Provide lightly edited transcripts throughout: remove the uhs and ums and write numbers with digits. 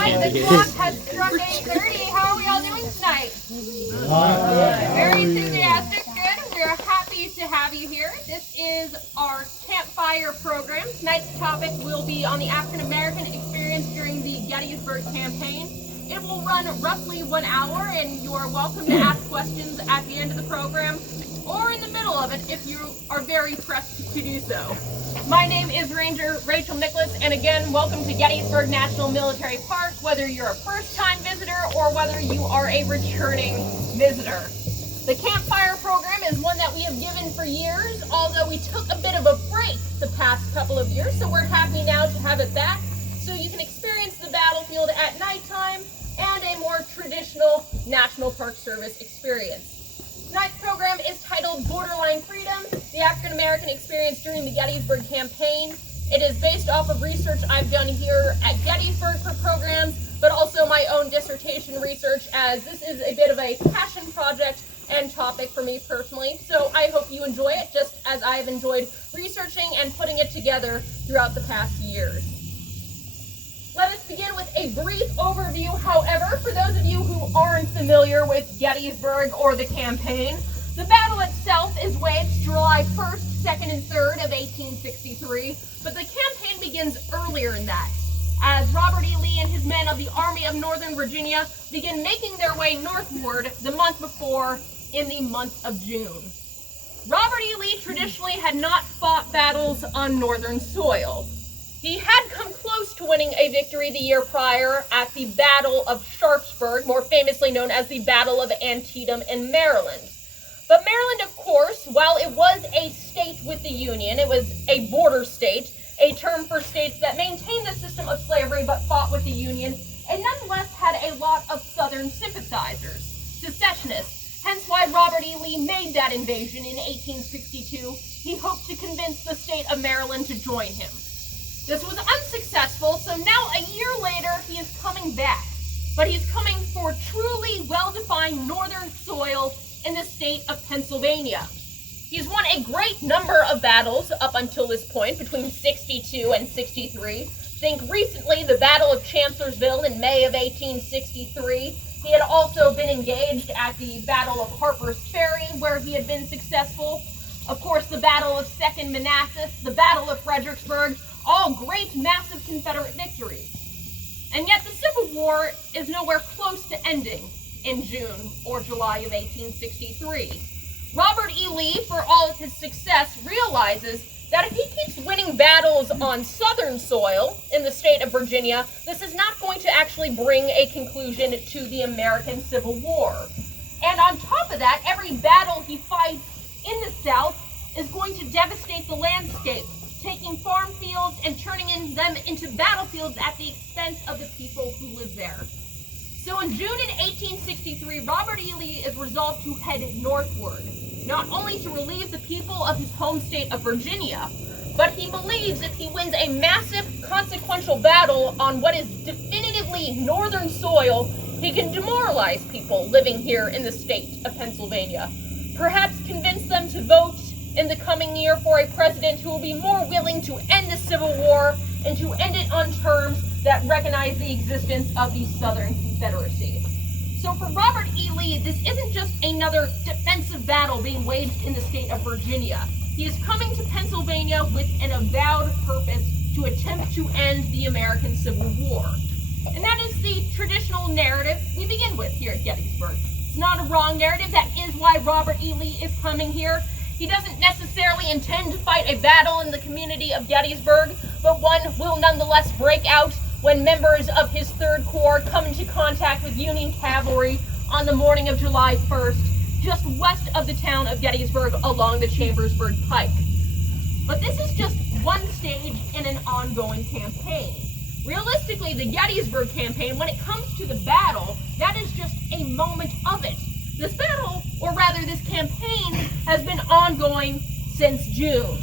right, the clock has struck 8:30. How are we all doing tonight? Very enthusiastic, good. We're happy to have you here. This is our Campfire program. Tonight's topic will be on the African American experience during the Gettysburg Campaign. It will run roughly 1 hour, and you are welcome to ask questions at the end of the program or in the middle of it if you are very pressed to do so. My name is Rngr Rachael Nicholas, and again, welcome to Gettysburg National Military Park, whether you're a first-time visitor or whether you are a returning visitor. The Campfire program is one that we have given for years, although we took a bit of a break the past couple of years, so we're happy now to have it back so you can experience the battlefield at nighttime and a more traditional National Park Service experience. Tonight's program is titled Borderline Freedom, the African American Experience During the Gettysburg Campaign. It is based off of research I've done here at Gettysburg for programs, but also my own dissertation research, as this is a bit of a passion project and topic for me personally. So I hope you enjoy it just as I've enjoyed researching and putting it together throughout the past years. Let us begin with a brief overview, however, for those of you who aren't familiar with Gettysburg or the campaign. The battle itself is waged July 1st, 2nd, and 3rd of 1863, but the campaign begins earlier than that, as Robert E. Lee and his men of the Army of Northern Virginia begin making their way northward the month before, in the month of June. Robert E. Lee traditionally had not fought battles on northern soil. He had come close to winning a victory the year prior at the Battle of Sharpsburg, more famously known as the Battle of Antietam in Maryland. But Maryland, of course, while it was a state with the Union, it was a border state, a term for states that maintained the system of slavery but fought with the Union, and nonetheless had a lot of Southern sympathizers, secessionists, hence why Robert E. Lee made that invasion in 1862. He hoped to convince the state of Maryland to join him. This was unsuccessful, so now a year later he is coming back, but he's coming for truly well-defined northern soil in the state of Pennsylvania. He's won a great number of battles up until this point, between 62 and 63. Think recently the Battle of Chancellorsville in May of 1863. He had also been engaged at the Battle of Harper's Ferry, where he had been successful. Of course, the Battle of Second Manassas, the Battle of Fredericksburg, all great, massive Confederate victories. And yet the Civil War is nowhere close to ending in June or July of 1863. Robert E. Lee, for all of his success, realizes that if he keeps winning battles on southern soil in the state of Virginia, this is not going to actually bring a conclusion to the American Civil War. And on top of that, every battle he fights in the South is going to devastate the landscape, taking farm fields and turning them into battlefields at the expense of the people who live there. So in June in 1863, Robert E. Lee is resolved to head northward, not only to relieve the people of his home state of Virginia, but he believes if he wins a massive, consequential battle on what is definitively northern soil, he can demoralize people living here in the state of Pennsylvania, perhaps convince them to vote in the coming year for a president who will be more willing to end the Civil War and to end it on terms that recognize the existence of the Southern Confederacy. So for Robert E. Lee, this isn't just another defensive battle being waged in the state of Virginia. He is coming to Pennsylvania with an avowed purpose to attempt to end the American Civil War. And that is the traditional narrative we begin with here at Gettysburg. It's not a wrong narrative. That is why Robert E. Lee is coming here. He doesn't necessarily intend to fight a battle in the community of Gettysburg, but one will nonetheless break out when members of his 3rd Corps come into contact with Union cavalry on the morning of July 1st, just west of the town of Gettysburg along the Chambersburg Pike. But this is just one stage in an ongoing campaign. Realistically, the Gettysburg Campaign, when it comes to the battle, that is just a moment of it. This battle, or rather this campaign, has been ongoing since June.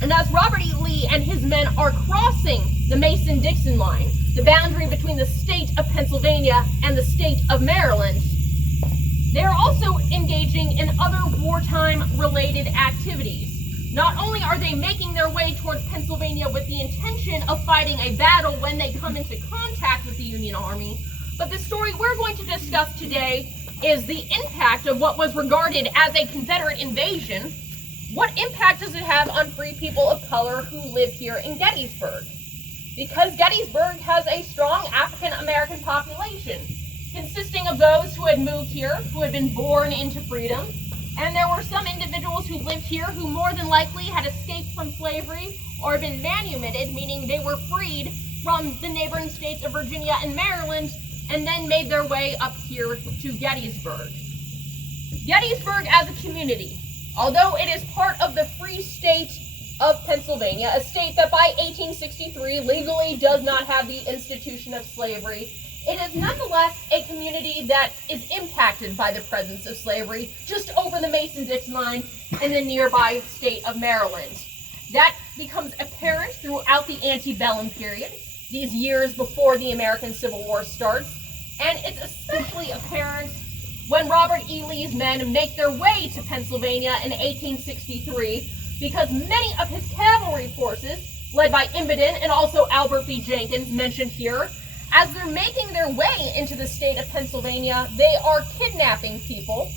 And as Robert E. Lee and his men are crossing the Mason-Dixon line, the boundary between the state of Pennsylvania and the state of Maryland, they are also engaging in other wartime-related activities. Not only are they making their way towards Pennsylvania with the intention of fighting a battle when they come into contact with the Union Army. But the story we're going to discuss today is the impact of what was regarded as a Confederate invasion. What impact does it have on free people of color who live here in Gettysburg? Because Gettysburg has a strong African American population, consisting of those who had moved here, who had been born into freedom, and there were some individuals who lived here who more than likely had escaped from slavery or been manumitted, meaning they were freed from the neighboring states of Virginia and Maryland, and then made their way up here to Gettysburg. Gettysburg as a community, although it is part of the Free State of Pennsylvania, a state that by 1863 legally does not have the institution of slavery, it is nonetheless a community that is impacted by the presence of slavery just over the Mason-Dixon line in the nearby state of Maryland. That becomes apparent throughout the antebellum period, these years before the American Civil War starts, and it's especially apparent when Robert E. Lee's men make their way to Pennsylvania in 1863, because many of his cavalry forces, led by Imboden and also Albert B. Jenkins, mentioned here, as they're making their way into the state of Pennsylvania, they are kidnapping people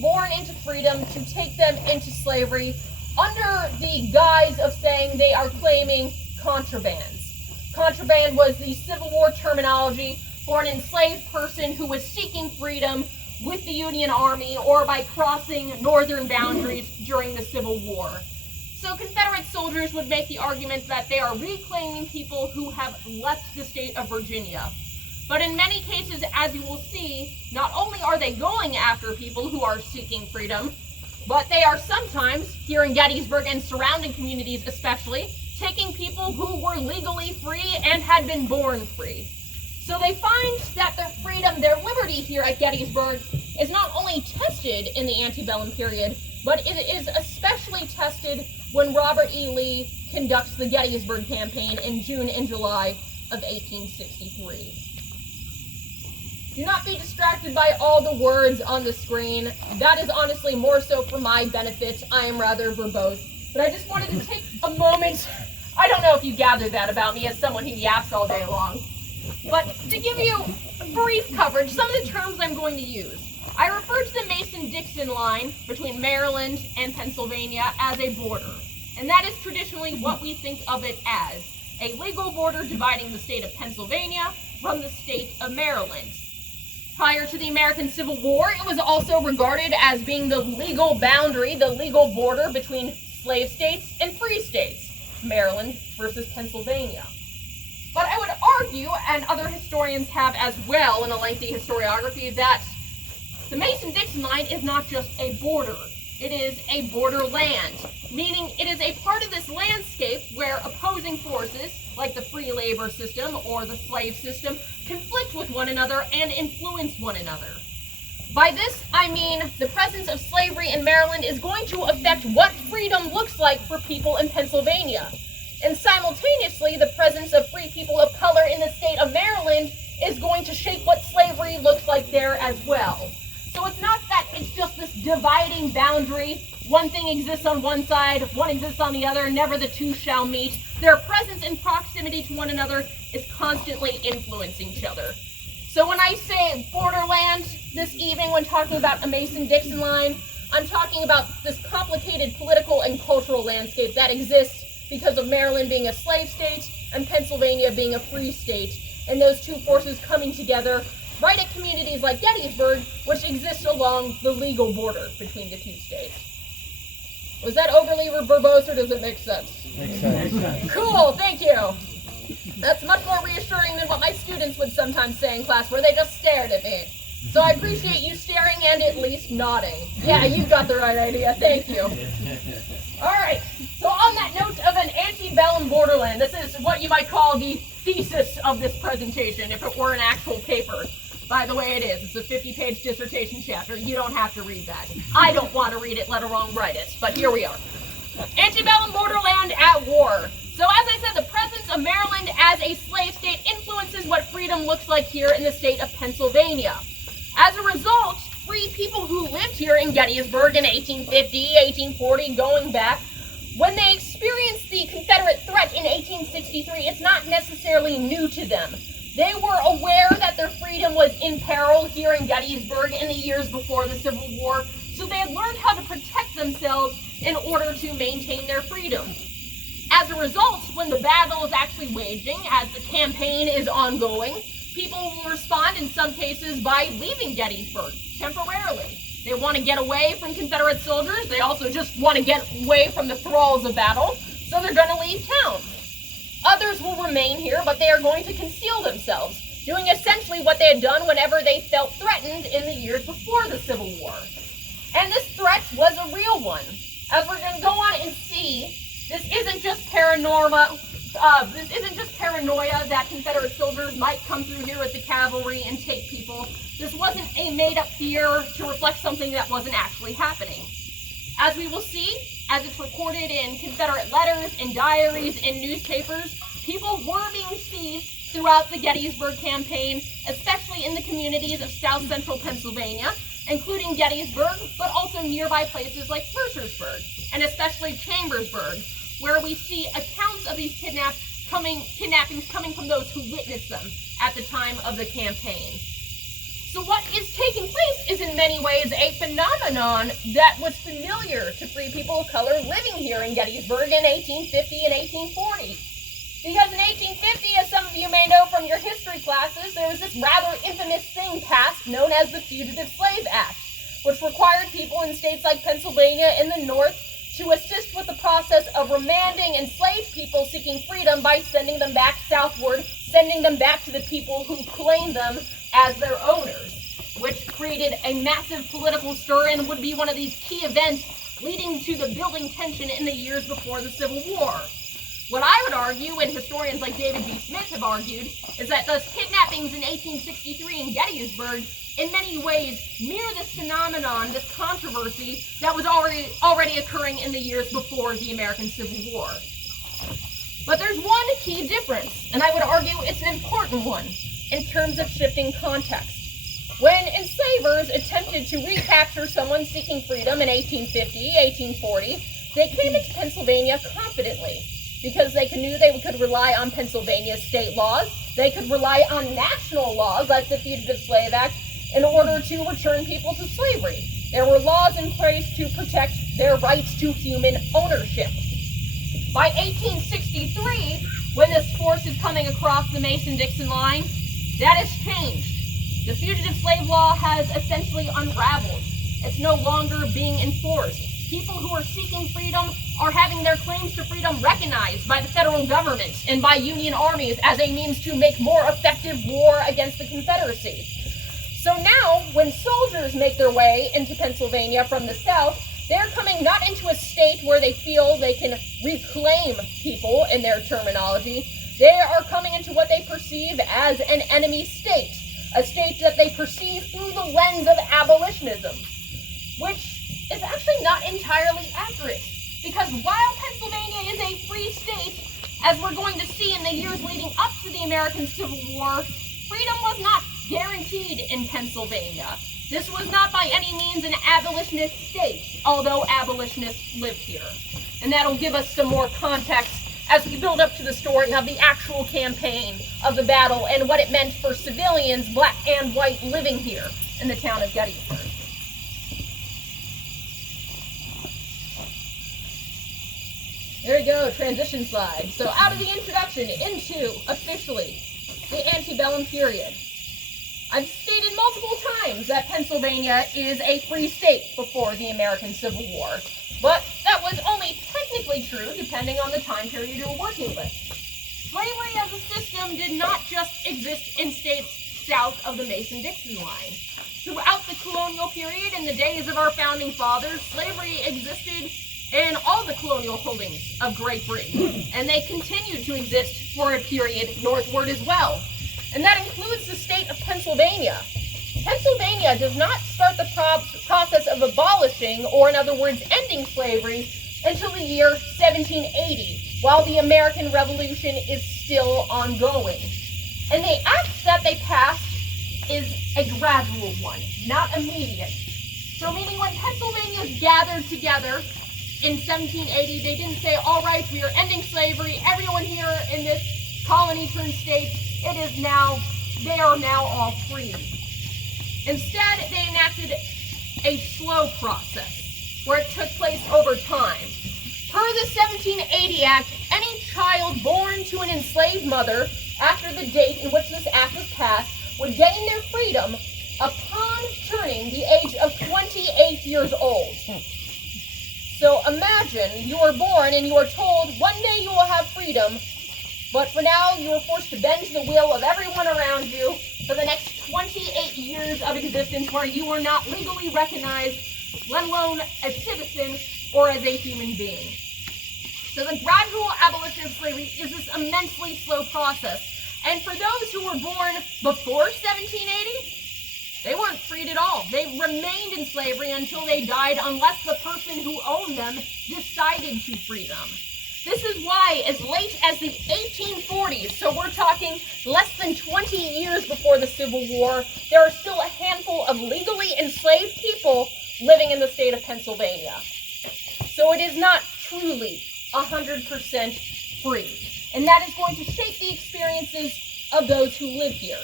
born into freedom, to take them into slavery under the guise of saying they are claiming contrabands. Contraband was the Civil War terminology for an enslaved person who was seeking freedom with the Union Army or by crossing northern boundaries during the Civil War. So Confederate soldiers would make the argument that they are reclaiming people who have left the state of Virginia. But in many cases, as you will see, not only are they going after people who are seeking freedom, but they are sometimes, here in Gettysburg and surrounding communities especially, taking people who were legally free and had been born free. So they find that their freedom, their liberty here at Gettysburg is not only tested in the antebellum period, but it is especially tested when Robert E. Lee conducts the Gettysburg Campaign in June and July of 1863. Do not be distracted by all the words on the screen. That is honestly more so for my benefit. I am rather verbose. But I just wanted to take a moment. I don't know if you gathered that about me as someone who yaps all day long. But to give you a brief coverage, some of the terms I'm going to use. I refer to the Mason-Dixon line between Maryland and Pennsylvania as a border. And that is traditionally what we think of it as, a legal border dividing the state of Pennsylvania from the state of Maryland. Prior to the American Civil War, it was also regarded as being the legal boundary, the legal border between slave states and free states, Maryland versus Pennsylvania. But I would argue, and other historians have as well in a lengthy historiography, that the Mason-Dixon line is not just a border. It is a borderland, meaning it is a part of this landscape where opposing forces, like the free labor system or the slave system, conflict with one another and influence one another. By this, I mean the presence of slavery in Maryland is going to affect what freedom looks like for people in Pennsylvania. And simultaneously, the presence of free people of color in the state of Maryland is going to shape what slavery looks like there as well. So it's not that it's just this dividing boundary. One thing exists on one side, one exists on the other, never the two shall meet. Their presence and proximity to one another is constantly influencing each other. So when I say borderland this evening when talking about a Mason-Dixon line, I'm talking about this complicated political and cultural landscape that exists because of Maryland being a slave state and Pennsylvania being a free state, and those two forces coming together right at communities like Gettysburg, which exists along the legal border between the two states. Was that overly verbose, or does it make sense? Makes sense. Cool, thank you. That's much more reassuring than what my students would sometimes say in class, where they just stared at me. So I appreciate you staring and at least nodding. Yeah, you got the right idea, thank you. Alright, so on that note of an antebellum borderland, this is what you might call the thesis of this presentation, if it were an actual paper. By the way, it is. It's a 50-page dissertation chapter. You don't have to read that. I don't want to read it, let alone write it, but here we are. Antebellum borderland at war. So as I said, the presence of Maryland as a slave state influences what freedom looks like here in the state of Pennsylvania. As a result, free people who lived here in Gettysburg in 1850, 1840, going back, when they experienced the Confederate threat in 1863, it's not necessarily new to them. They were aware that their freedom was in peril here in Gettysburg in the years before the Civil War, so they had learned how to protect themselves in order to maintain their freedom. As a result, when the battle is actually waging, as the campaign is ongoing, people will respond in some cases by leaving Gettysburg temporarily. They want to get away from Confederate soldiers. They also just want to get away from the thralls of battle, so they're going to leave town. Others will remain here, but they are going to conceal themselves, doing essentially what they had done whenever they felt threatened in the years before the Civil War. And this threat was a real one. As we're going to go on and see, this isn't just paranoia that Confederate soldiers might come through here with the cavalry and take people. This wasn't a made-up fear to reflect something that wasn't actually happening. As we will see, as it's recorded in Confederate letters and diaries and newspapers, people were being seized throughout the Gettysburg Campaign, especially in the communities of south central Pennsylvania, including Gettysburg, but also nearby places like Fredericksburg, and especially Chambersburg, where we see accounts of these kidnappings coming from those who witnessed them at the time of the campaign. So what is taking place is in many ways a phenomenon that was familiar to free people of color living here in Gettysburg in 1850 and 1840. Because in 1850, as some of you may know from your history classes, there was this rather infamous thing passed known as the Fugitive Slave Act, which required people in states like Pennsylvania in the north to assist with the process of remanding enslaved people seeking freedom by sending them back southward, sending them back to the people who claimed them as their owners, which created a massive political stir and would be one of these key events leading to the building tension in the years before the Civil War. What I would argue, and historians like David B. Smith have argued, is that those kidnappings in 1863 in Gettysburg in many ways mirror this phenomenon, this controversy that was already occurring in the years before the American Civil War. But there's one key difference, and I would argue it's an important one, in terms of shifting context. When enslavers attempted to recapture someone seeking freedom in 1850, 1840, they came into Pennsylvania confidently, because they knew they could rely on Pennsylvania's state laws, they could rely on national laws like the Fugitive Slave Act in order to return people to slavery. There were laws in place to protect their rights to human ownership. By 1863, when this force is coming across the Mason-Dixon line, that has changed. The fugitive slave law has essentially unraveled. It's no longer being enforced. People who are seeking freedom are having their claims to freedom recognized by the federal government and by Union armies as a means to make more effective war against the Confederacy. So now, when soldiers make their way into Pennsylvania from the south, they're coming not into a state where they feel they can reclaim people in their terminology. They are coming into what they perceive as an enemy state, a state that they perceive through the lens of abolitionism, which is actually not entirely accurate. Because while Pennsylvania is a free state, as we're going to see in the years leading up to the American Civil War, freedom was not guaranteed in Pennsylvania. This was not by any means an abolitionist state, although abolitionists lived here. And that'll give us some more context as we build up to the story of the actual campaign of the battle and what it meant for civilians, black and white, living here in the town of Gettysburg. There we go, transition slide. So out of the introduction into, officially, the antebellum period. I've stated multiple times that Pennsylvania is a free state before the American Civil War, but that was only technically true depending on the time period you're working with. Slavery as a system did not just exist in states south of the Mason-Dixon line. Throughout the colonial period, in the days of our founding fathers, slavery existed in all the colonial holdings of Great Britain, and they continue to exist for a period northward as well. And that includes the state of Pennsylvania. Pennsylvania does not start the process of abolishing, or in other words, ending slavery, until the year 1780, while the American Revolution is still ongoing. And the act that they passed is a gradual one, not immediate. So meaning when Pennsylvanians gathered together in 1780, they didn't say, all right, we are ending slavery, everyone here in this colony turned state they are now all free. Instead, they enacted a slow process where it took place over time. Per the 1780 Act, any child born to an enslaved mother after the date in which this act was passed would gain their freedom upon turning the age of 28 years old. So imagine you are born and you are told one day you will have freedom, but for now you are forced to bend to the will of everyone around you for the next 28 years of existence where you are not legally recognized, let alone a citizen or as a human being. So the gradual abolition of slavery is this immensely slow process. And for those who were born before 1780, they weren't freed at all. They remained in slavery until they died unless the person who owned them decided to free them. This is why as late as the 1840s, so we're talking less than 20 years before the Civil War, there are still a handful of legally enslaved people living in the state of Pennsylvania. So it is not truly 100% free. And that is going to shape the experiences of those who live here.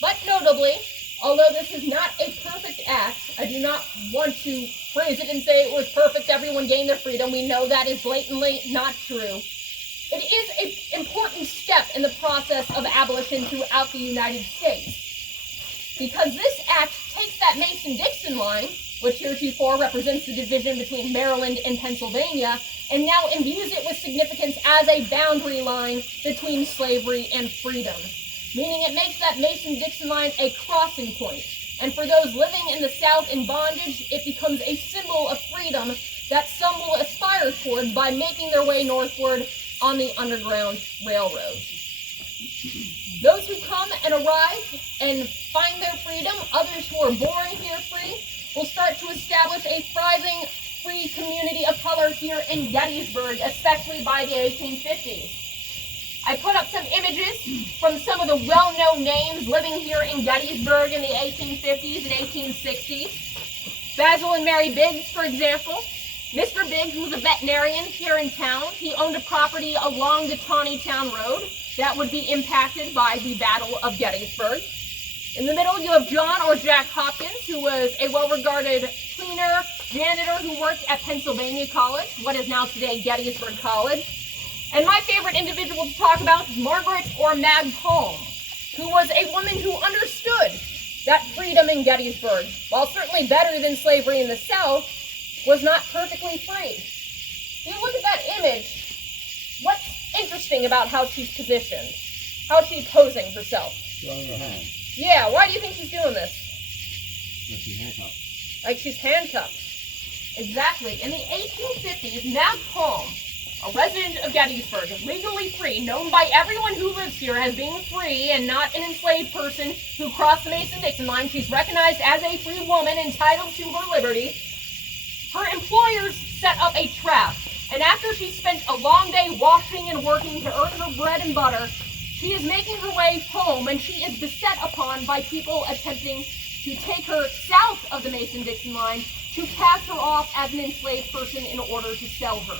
But notably, although this is not a perfect act, I do not want to phrase it and say it was perfect, everyone gained their freedom. We know that is blatantly not true. It is an important step in the process of abolition throughout the United States. Because this act takes that Mason-Dixon line, which heretofore represents the division between Maryland and Pennsylvania, and now imbues it with significance as a boundary line between slavery and freedom. Meaning it makes that Mason-Dixon line a crossing point. And for those living in the South in bondage, it becomes a symbol of freedom that some will aspire towards by making their way northward on the Underground Railroad. Those who come and arrive and find their freedom, others who are born here free, will start to establish a thriving free community of color here in Gettysburg, especially by the 1850s. I put up some images from some of the well-known names living here in Gettysburg in the 1850s and 1860s. Basil and Mary Biggs, for example. Mr. Biggs was a veterinarian here in town. He owned a property along the Taneytown Road that would be impacted by the Battle of Gettysburg. In the middle, you have John or Jack Hopkins, who was a well-regarded cleaner, janitor who worked at Pennsylvania College, what is now today Gettysburg College. And my favorite individual to talk about is Margaret or Mag Palm, who was a woman who understood that freedom in Gettysburg, while certainly better than slavery in the South, was not perfectly free. If you look at that image, what's interesting about how she's positioned? How's she posing herself? Throwing her hand. Yeah, why do you think she's doing this? Like she's handcuffed. Like she's handcuffed. Exactly. In the 1850s, Mag Palm, a resident of Gettysburg, legally free, known by everyone who lives here as being free and not an enslaved person who crossed the Mason-Dixon line. She's recognized as a free woman entitled to her liberty. Her employers set up a trap, and after she spent a long day washing and working to earn her bread and butter, she is making her way home, and she is beset upon by people attempting to take her south of the Mason-Dixon line to cast her off as an enslaved person in order to sell her.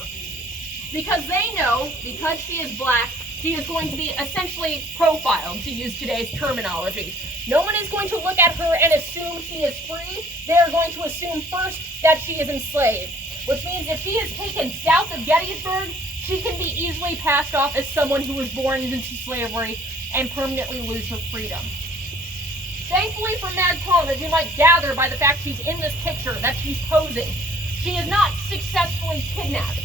Because they know, because she is black, she is going to be essentially profiled, to use today's terminology. No one is going to look at her and assume she is free. They are going to assume first that she is enslaved, which means if she is taken south of Gettysburg, she can be easily passed off as someone who was born into slavery and permanently lose her freedom. Thankfully for Mag Palm, as you might gather by the fact she's in this picture, that she's posing, she is not successfully kidnapped.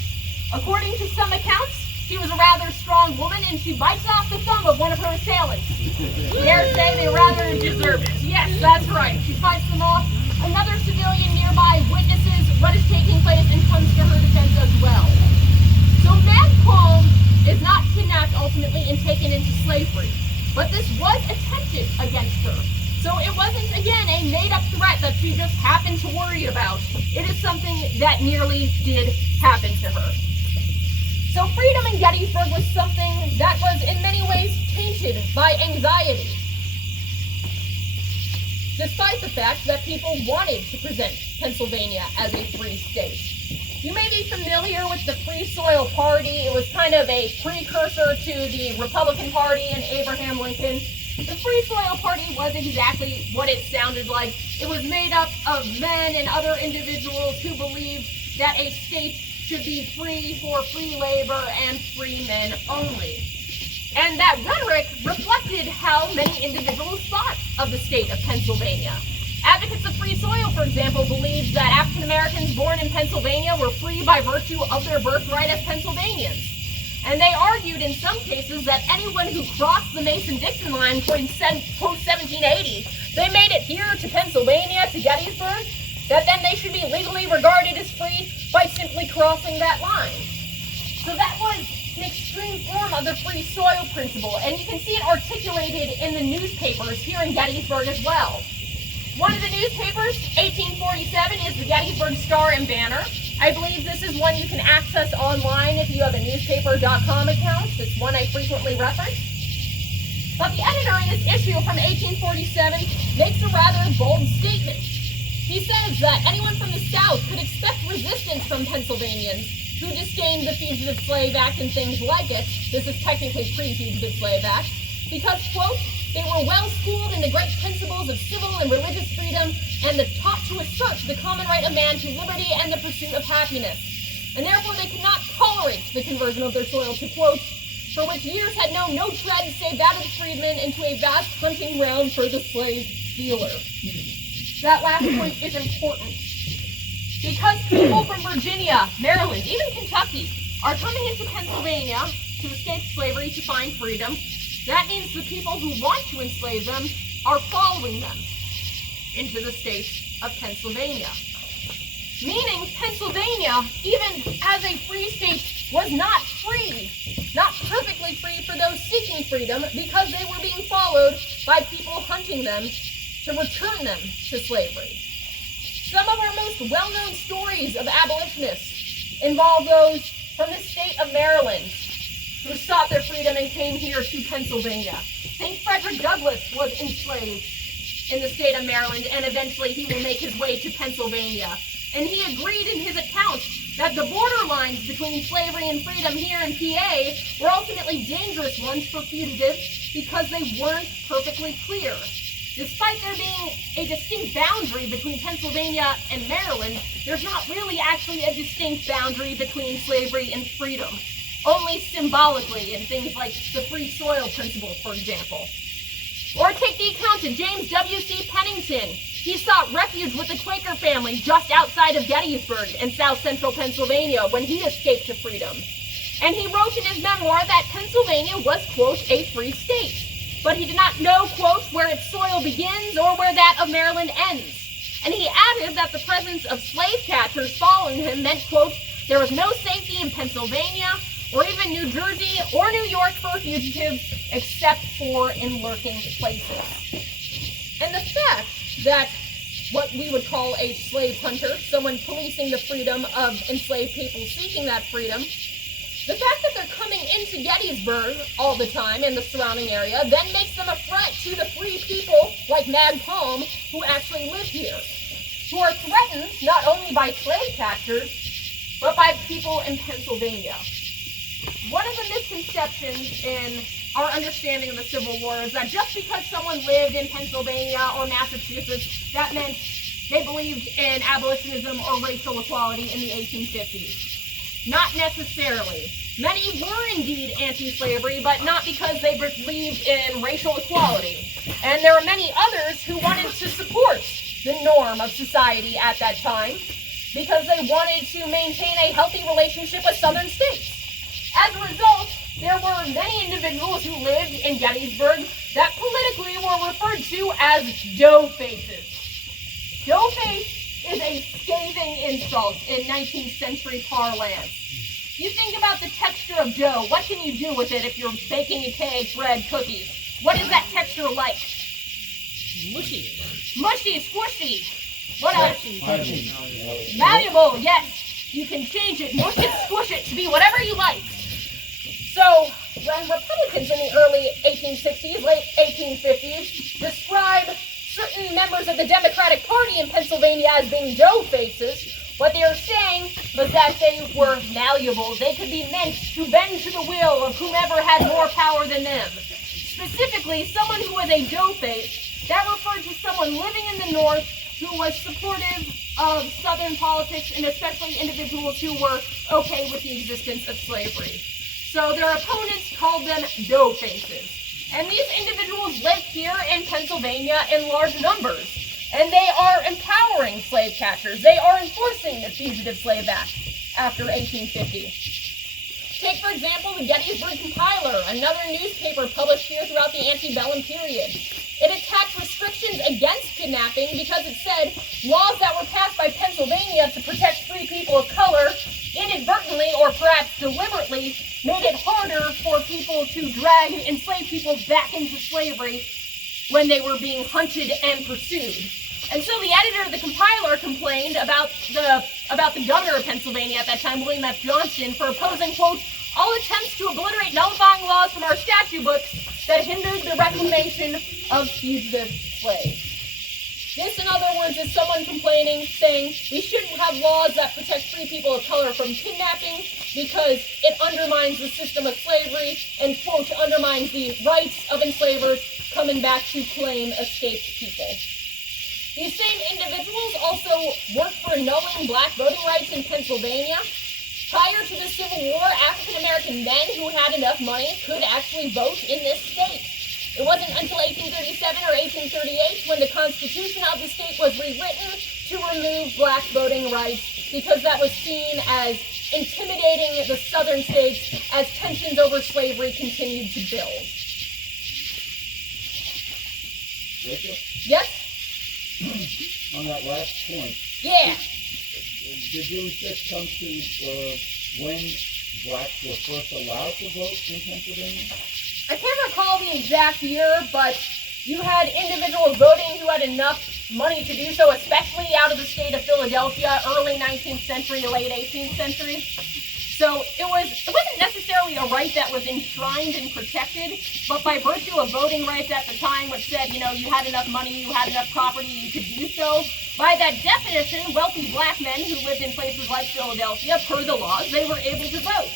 According to some accounts, she was a rather strong woman and she bites off the thumb of one of her assailants. Dare say they rather deserve it. Yes, that's right. She bites them off. Another civilian nearby witnesses what is taking place and comes to her defense as well. So Mag Palm is not kidnapped ultimately and taken into slavery, but this was attempted against her. So it wasn't, again, a made-up threat that she just happened to worry about. It is something that nearly did happen to her. So freedom in Gettysburg was something that was in many ways tainted by anxiety. Despite the fact that people wanted to present Pennsylvania as a free state. You may be familiar with the Free Soil Party. It was kind of a precursor to the Republican Party and Abraham Lincoln. The Free Soil Party was exactly what it sounded like. It was made up of men and other individuals who believed that a state should be free for free labor and free men only. And that rhetoric reflected how many individuals thought of the state of Pennsylvania. Advocates of free soil, for example, believed that African Americans born in Pennsylvania were free by virtue of their birthright as Pennsylvanians. And they argued in some cases that anyone who crossed the Mason-Dixon line post-1780, they made it here to Pennsylvania, to Gettysburg, that then they should be legally regarded as free by simply crossing that line. So that was an extreme form of the free soil principle, and you can see it articulated in the newspapers here in Gettysburg as well. One of the newspapers, 1847, is the Gettysburg Star and Banner. I believe this is one you can access online if you have a newspaper.com account. It's one I frequently reference. But the editor in this issue from 1847 makes a rather bold statement. He says that anyone from the South could expect resistance from Pennsylvanians who disdained the Fugitive Slave Act and things like it. This is technically pre-Fugitive Slave Act. Because, quote, they were well schooled in the great principles of civil and religious freedom and taught to assert the common right of man to liberty and the pursuit of happiness. And therefore they could not tolerate the conversion of their soil to, quote, for which years had known no tread save that of the freedman into a vast hunting ground for the slave dealer. That last point is important. Because people from Virginia, Maryland, even Kentucky, are coming into Pennsylvania to escape slavery, to find freedom, that means the people who want to enslave them are following them into the state of Pennsylvania. Meaning Pennsylvania, even as a free state, was not free, not perfectly free for those seeking freedom, because they were being followed by people hunting them to return them to slavery. Some of our most well-known stories of abolitionists involve those from the state of Maryland, who sought their freedom and came here to Pennsylvania. St. Frederick Douglass was enslaved in the state of Maryland, and eventually he will make his way to Pennsylvania. And he agreed in his account that the border lines between slavery and freedom here in PA were ultimately dangerous ones for fugitives because they weren't perfectly clear. Despite there being a distinct boundary between Pennsylvania and Maryland, there's not really actually a distinct boundary between slavery and freedom. Only symbolically in things like the free soil principle, for example. Or take the account of James W.C. Pennington. He sought refuge with the Quaker family just outside of Gettysburg in south central Pennsylvania when he escaped to freedom. And he wrote in his memoir that Pennsylvania was, quote, a free state. But he did not know, quote, where its soil begins or where that of Maryland ends. And he added that the presence of slave catchers following him meant, quote, there was no safety in Pennsylvania or even New Jersey or New York for fugitives, except for in lurking places. And the fact that what we would call a slave hunter, someone policing the freedom of enslaved people seeking that freedom, the fact that they're coming into Gettysburg all the time and the surrounding area then makes them a threat to the free people like Mag Palm who actually live here, who are threatened not only by slave catchers, but by people in Pennsylvania. One of the misconceptions in our understanding of the Civil War is that just because someone lived in Pennsylvania or Massachusetts, that meant they believed in abolitionism or racial equality in the 1850s. Not necessarily. Many were indeed anti-slavery, but not because they believed in racial equality. And there were many others who wanted to support the norm of society at that time because they wanted to maintain a healthy relationship with southern states. As a result, there were many individuals who lived in Gettysburg that politically were referred to as Doughfaces. Doughface is a scathing insult in 19th century parlance. You think about the texture of dough. What can you do with it if you're baking a cake, bread, cookies? What is that texture like? Mushy. Mushy, squishy. What else? Malleable, yes. You can change it, mush it, squish it to be whatever you like. So, when Republicans in the early 1860s, late 1850s, describe certain members of the Democratic Party in Pennsylvania as being dough faces, what they are saying was that they were malleable. They could be meant to bend to the will of whomever had more power than them. Specifically, someone who was a doughface, that referred to someone living in the North who was supportive of Southern politics, and especially individuals who were okay with the existence of slavery. So their opponents called them doughfaces. And these individuals live here in Pennsylvania in large numbers. And they are empowering slave catchers. They are enforcing the Fugitive Slave Act after 1850. Take, for example, the Gettysburg Compiler, another newspaper published here throughout the antebellum period. It attacked restrictions against kidnapping because it said laws that were passed by Pennsylvania to protect free people of color inadvertently or perhaps deliberately made it harder for people to drag enslaved people back into slavery when they were being hunted and pursued. And so the editor of the Compiler complained about the governor of Pennsylvania at that time, William F. Johnston, for opposing, quote, all attempts to obliterate nullifying laws from our statute books that hindered the reclamation of fugitive slaves. This, in other words, is someone complaining, saying we shouldn't have laws that protect free people of color from kidnapping because it undermines the system of slavery and, quote, undermines the rights of enslavers coming back to claim escaped people. These same individuals also worked for annulling black voting rights in Pennsylvania. Prior to the Civil War, African-American men who had enough money could actually vote in this state. It wasn't until 1837 or 1838 when the Constitution of the state was rewritten to remove black voting rights because that was seen as intimidating the southern states as tensions over slavery continued to build. Rachel, Yes? on that last point, Yeah. did you just come to when blacks were first allowed to vote in Pennsylvania? I can't recall the exact year, but you had individuals voting who had enough money to do so, especially out of the state of Philadelphia, early 19th century, late 18th century. So it wasn't necessarily a right that was enshrined and protected, but by virtue of voting rights at the time, which said, you had enough money, you had enough property, you could do so. By that definition, wealthy black men who lived in places like Philadelphia, per the laws, they were able to vote.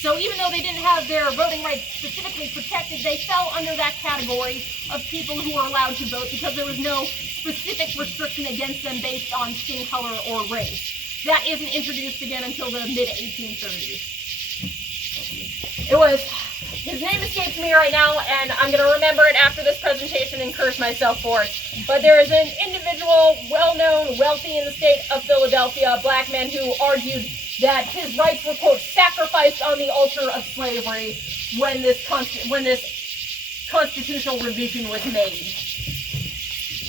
So even though they didn't have their voting rights specifically protected, they fell under that category of people who were allowed to vote because there was no specific restriction against them based on skin color or race. That isn't introduced again until the mid-1830s. His name escapes me right now, and I'm going to remember it after this presentation and curse myself for it. But there is an individual, well-known, wealthy in the state of Philadelphia, a black man who argued that his rights were, quote, sacrificed on the altar of slavery when this constitutional revision was made.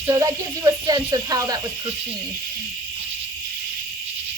So that gives you a sense of how that was perceived.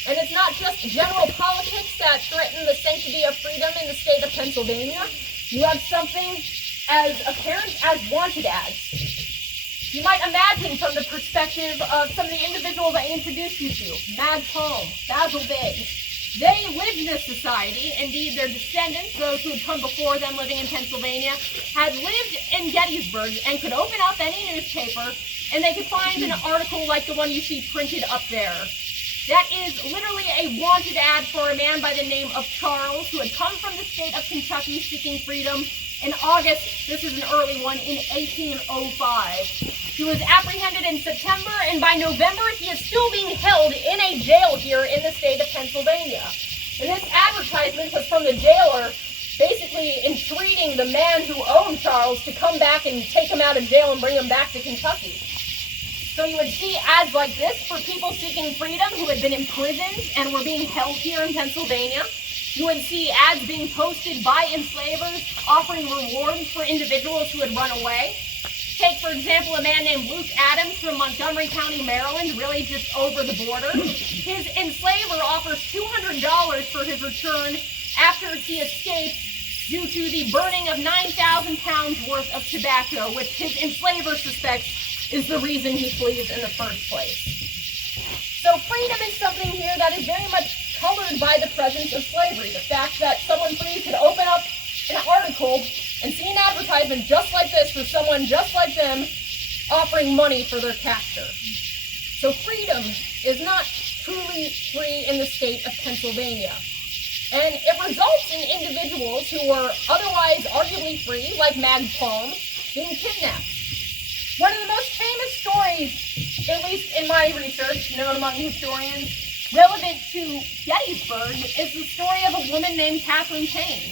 And it's not just general politics that threaten the sanctity of freedom in the state of Pennsylvania. You have something as apparent as wanted ads. You might imagine from the perspective of some of the individuals I introduced you to, Mad Palm, Basil Biggs. They lived in this society. Indeed, their descendants, those who had come before them living in Pennsylvania, had lived in Gettysburg and could open up any newspaper and they could find an article like the one you see printed up there. That is literally a wanted ad for a man by the name of Charles, who had come from the state of Kentucky seeking freedom in August, this is an early one, in 1805. He was apprehended in September, and by November, he is still being held in a jail here in the state of Pennsylvania. And this advertisement was from the jailer, basically entreating the man who owned Charles to come back and take him out of jail and bring him back to Kentucky. So you would see ads like this for people seeking freedom who had been imprisoned and were being held here in Pennsylvania. You would see ads being posted by enslavers offering rewards for individuals who had run away. Take, for example, a man named Luke Adams from Montgomery County, Maryland, really just over the border. His enslaver offers $200 for his return after he escapes due to the burning of 9,000 pounds worth of tobacco, which his enslaver suspects is the reason he flees in the first place. So freedom is something here that is very much colored by the presence of slavery. The fact that someone free could open up an article and see an advertisement just like this for someone just like them offering money for their capture. So freedom is not truly free in the state of Pennsylvania. And it results in individuals who were otherwise arguably free, like Mag Palm, being kidnapped. One of the most famous stories, at least in my research, known among historians, relevant to Gettysburg, is the story of a woman named Catherine Payne.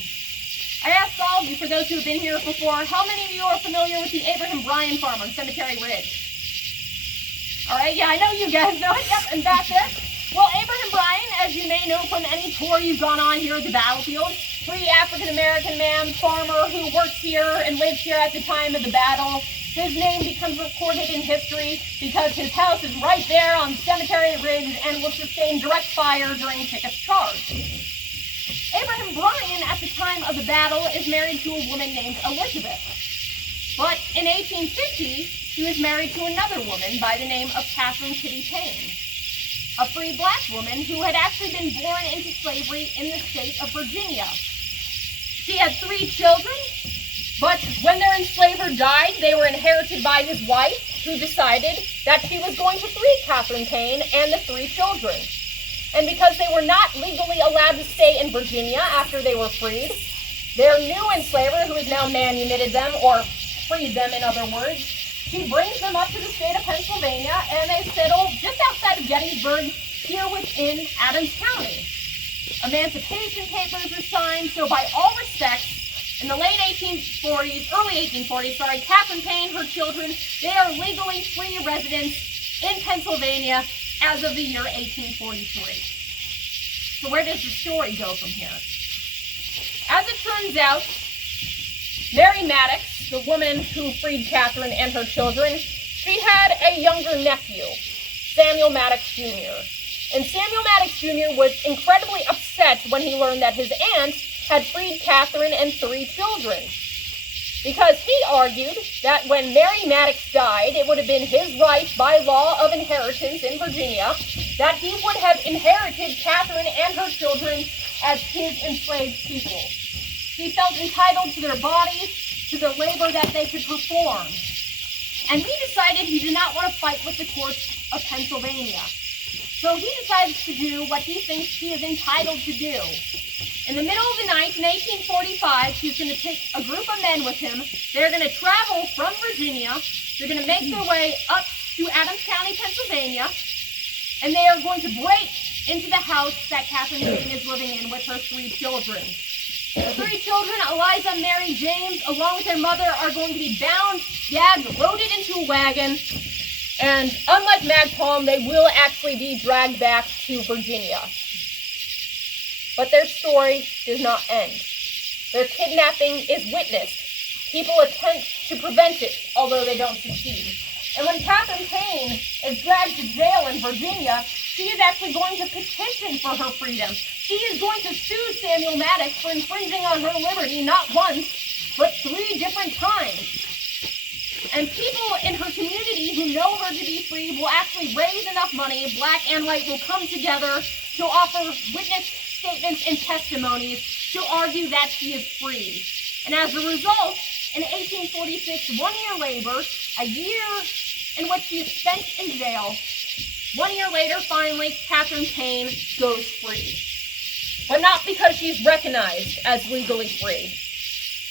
I asked all of you, for those who have been here before, how many of you are familiar with the Abraham Bryan farm on Cemetery Ridge? All right, yeah, I know you guys know it. Yep, and back there. Well, Abraham Bryan, as you may know from any tour you've gone on here at the battlefield, free African-American man, farmer who works here and lives here at the time of the battle. His name becomes recorded in history because his house is right there on Cemetery Ridge and will sustain direct fire during Pickett's charge. Abraham Bryan, at the time of the battle, is married to a woman named Elizabeth. But in 1850, he was married to another woman by the name of Catherine Kitty Payne, a free black woman who had actually been born into slavery in the state of Virginia. She had 3 children, but when their enslaver died, they were inherited by his wife, who decided that she was going to free Catherine Payne and the 3 children. And because they were not legally allowed to stay in Virginia after they were freed, their new enslaver, who has now manumitted them, or freed them in other words, she brings them up to the state of Pennsylvania, and they settle just outside of Gettysburg, here within Adams County. Emancipation papers are signed, so by all respects, in the late 1840s, early 1840s, Catherine Payne, her children, they are legally free residents in Pennsylvania as of the year 1843. So where does the story go from here? As it turns out, Mary Maddox, the woman who freed Catherine and her children, she had a younger nephew, Samuel Maddox Jr. And Samuel Maddox Jr. was incredibly upset when he learned that his aunt had freed Catherine and 3 children, because he argued that when Mary Maddox died, it would have been his right by law of inheritance in Virginia that he would have inherited Catherine and her children as his enslaved people. He felt entitled to their bodies, to the labor that they could perform. And he decided he did not want to fight with the courts of Pennsylvania. So he decides to do what he thinks he is entitled to do. In the middle of the night, in 1845, he's going to take a group of men with him. They're going to travel from Virginia. They're going to make their way up to Adams County, Pennsylvania, and they are going to break into the house that Catherine Payne is living in with her 3 children. The 3 children, Eliza, Mary, James, along with their mother, are going to be bound, gagged, loaded into a wagon, and unlike Mag Palm, they will actually be dragged back to Virginia. But their story does not end. Their kidnapping is witnessed. People attempt to prevent it, although they don't succeed. And when Catherine Payne is dragged to jail in Virginia, she is actually going to petition for her freedom. She is going to sue Samuel Maddox for infringing on her liberty not once, but 3 different times. And people in her community who know her to be free will actually raise enough money, black and white will come together to offer witness statements and testimonies to argue that she is free. And as a result, in 1846, 1 year later, a year in which she is spent in jail, 1 year later, finally, Catherine Payne goes free. But not because she's recognized as legally free.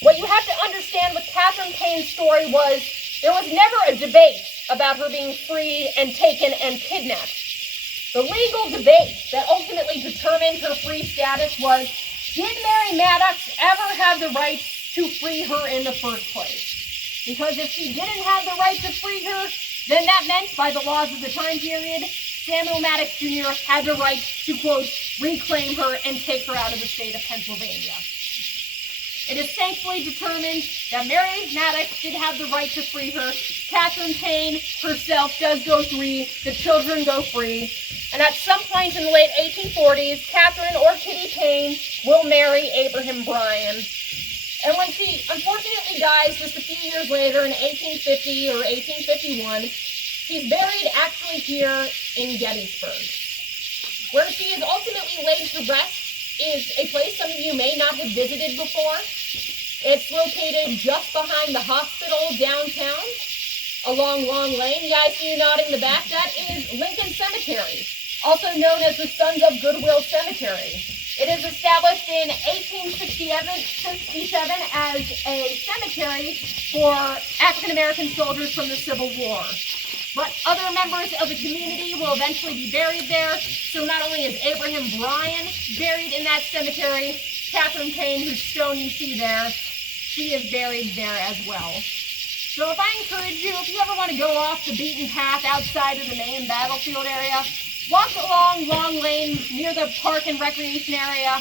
What you have to understand with Catherine Payne's story was there was never a debate about her being freed and taken and kidnapped. The legal debate that ultimately determined her free status was, did Mary Maddox ever have the right to free her in the first place? Because if she didn't have the right to free her, then that meant, by the laws of the time period, Samuel Maddox Jr. had the right to, quote, reclaim her and take her out of the state of Pennsylvania. It is thankfully determined that Mary Maddox did have the right to free her. Catherine Payne herself does go free. The children go free. And at some point in the late 1840s, Catherine or Kitty Payne will marry Abraham Bryan. And when she unfortunately dies just a few years later in 1850 or 1851, she's buried actually here in Gettysburg. Where she is ultimately laid to rest is a place some of you may not have visited before. It's located just behind the hospital downtown along Long Lane. Yeah, I see you nodding in the back. That is Lincoln Cemetery. also known as the Sons of Goodwill Cemetery. It is established in 1867 as a cemetery for African American soldiers from the Civil War. But other members of the community will eventually be buried there. So not only is Abraham Bryan buried in that cemetery, Catherine Payne, whose stone you see there, she is buried there as well. So if I encourage you, if you ever want to go off the beaten path outside of the main battlefield area, walk along Long Lane near the park and recreation area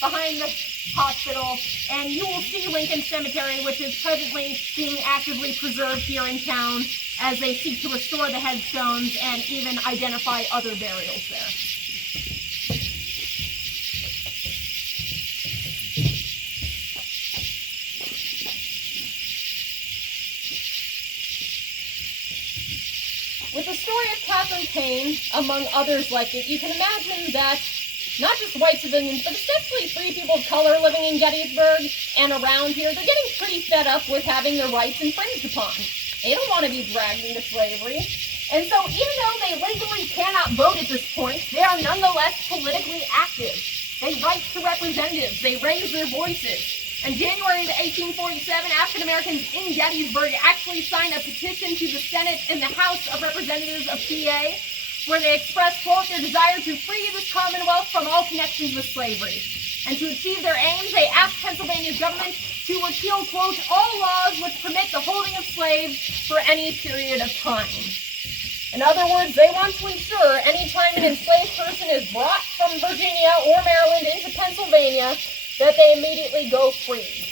behind the hospital, and you will see Lincoln Cemetery, which is presently being actively preserved here in town as they seek to restore the headstones and even identify other burials there. With the story of Catherine Payne, among others like it, you can imagine that not just white civilians, but especially free people of color living in Gettysburg and around here, they're getting pretty fed up with having their rights infringed upon. They don't want to be dragged into slavery. And so even though they legally cannot vote at this point, they are nonetheless politically active. They write to representatives. They raise their voices. In January of 1847, African Americans in Gettysburg actually signed a petition to the Senate and the House of Representatives of PA, where they expressed, quote, their desire to free this Commonwealth from all connections with slavery. And to achieve their aims, they asked Pennsylvania's government to repeal, quote, all laws which permit the holding of slaves for any period of time. In other words, they want to ensure any time an enslaved person is brought from Virginia or Maryland into Pennsylvania, that they immediately go free.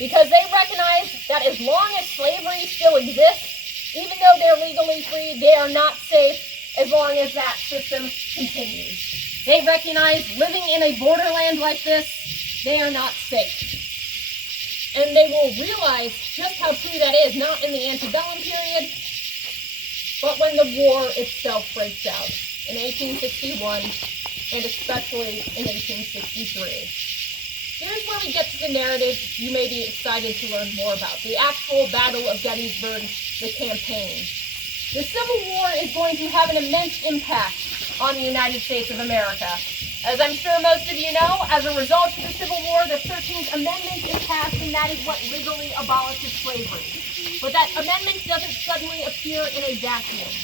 Because they recognize that as long as slavery still exists, even though they're legally free, they are not safe as long as that system continues. They recognize living in a borderland like this, they are not safe. And they will realize just how true that is, not in the antebellum period, but when the war itself breaks out in 1861, and especially in 1863. Here's where we get to the narrative you may be excited to learn more about, the actual Battle of Gettysburg, the campaign. The Civil War is going to have an immense impact on the United States of America. As I'm sure most of you know, as a result of the Civil War, the 13th Amendment is passed, and that is what legally abolishes slavery. But that amendment doesn't suddenly appear in a vacuum.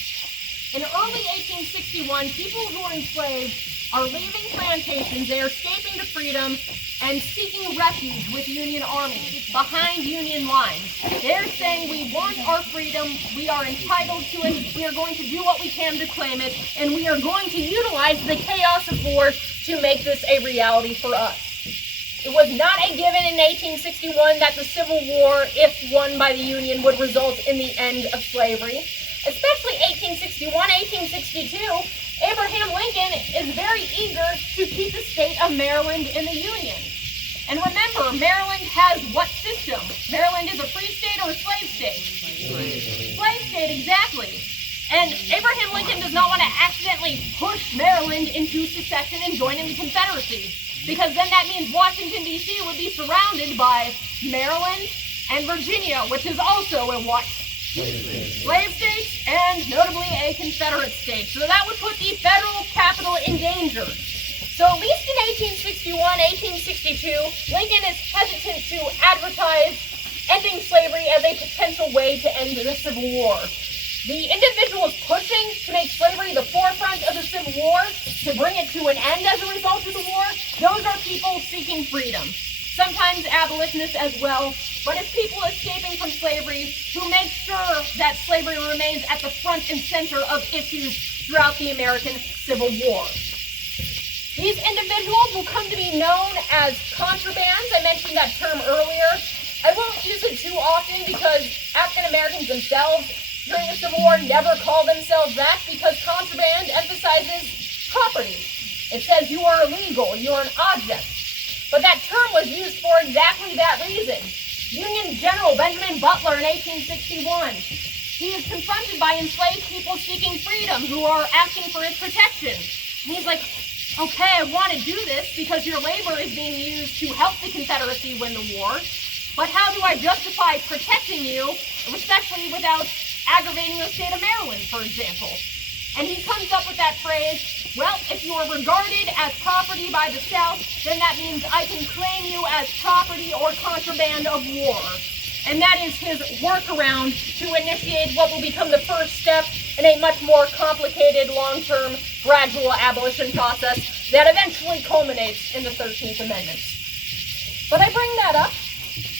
In early 1861, people who are enslaved are leaving plantations, they are escaping to freedom, and seeking refuge with Union armies behind Union lines. They're saying, we want our freedom, we are entitled to it, we are going to do what we can to claim it, and we are going to utilize the chaos of war to make this a reality for us. It was not a given in 1861 that the Civil War, if won by the Union, would result in the end of slavery. Especially 1861, 1862, Abraham Lincoln is very eager to keep the state of Maryland in the Union. And remember, Maryland has what system? Maryland is a free state or a slave state? Slave state, exactly. And Abraham Lincoln does not want to accidentally push Maryland into secession and join in the Confederacy, because then that means Washington, D.C. would be surrounded by Maryland and Virginia, which is also a what? Slave state, and notably a Confederate state. So that would put the federal capital in danger. So at least in 1861, 1862, Lincoln is hesitant to advertise ending slavery as a potential way to end the Civil War. The individuals pushing to make slavery the forefront of the Civil War, to bring it to an end as a result of the war, those are people seeking freedom. Sometimes abolitionists as well, but it's people escaping from slavery who make sure that slavery remains at the front and center of issues throughout the American Civil War. These individuals will come to be known as contrabands. I mentioned that term earlier. I won't use it too often because African Americans themselves during the Civil War never call themselves that, because contraband emphasizes property. It says you are illegal, you are an object. But that term was used for exactly that reason. Union General Benjamin Butler in 1861, he is confronted by enslaved people seeking freedom who are asking for his protection. And he's like, okay, I want to do this because your labor is being used to help the Confederacy win the war, but how do I justify protecting you, especially without aggravating the state of Maryland, for example? And he comes up with that phrase, well, if you are regarded as property by the South, then that means I can claim you as property or contraband of war. And that is his workaround to initiate what will become the first step in a much more complicated, long-term, gradual abolition process that eventually culminates in the 13th Amendment. But I bring that up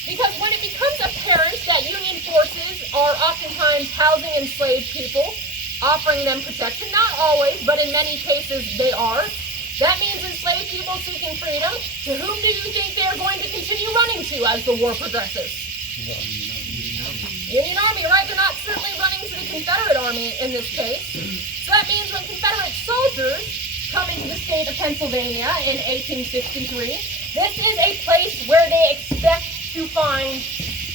because when it becomes apparent that Union forces are oftentimes housing enslaved people, offering them protection, not always, but in many cases they are, that means enslaved people seeking freedom, to whom do you think they're going to continue running to as the war progresses? Union Army, right? They're not certainly running to the Confederate Army in this case. So that means when Confederate soldiers come into the state of Pennsylvania in 1863, this is a place where they expect to find,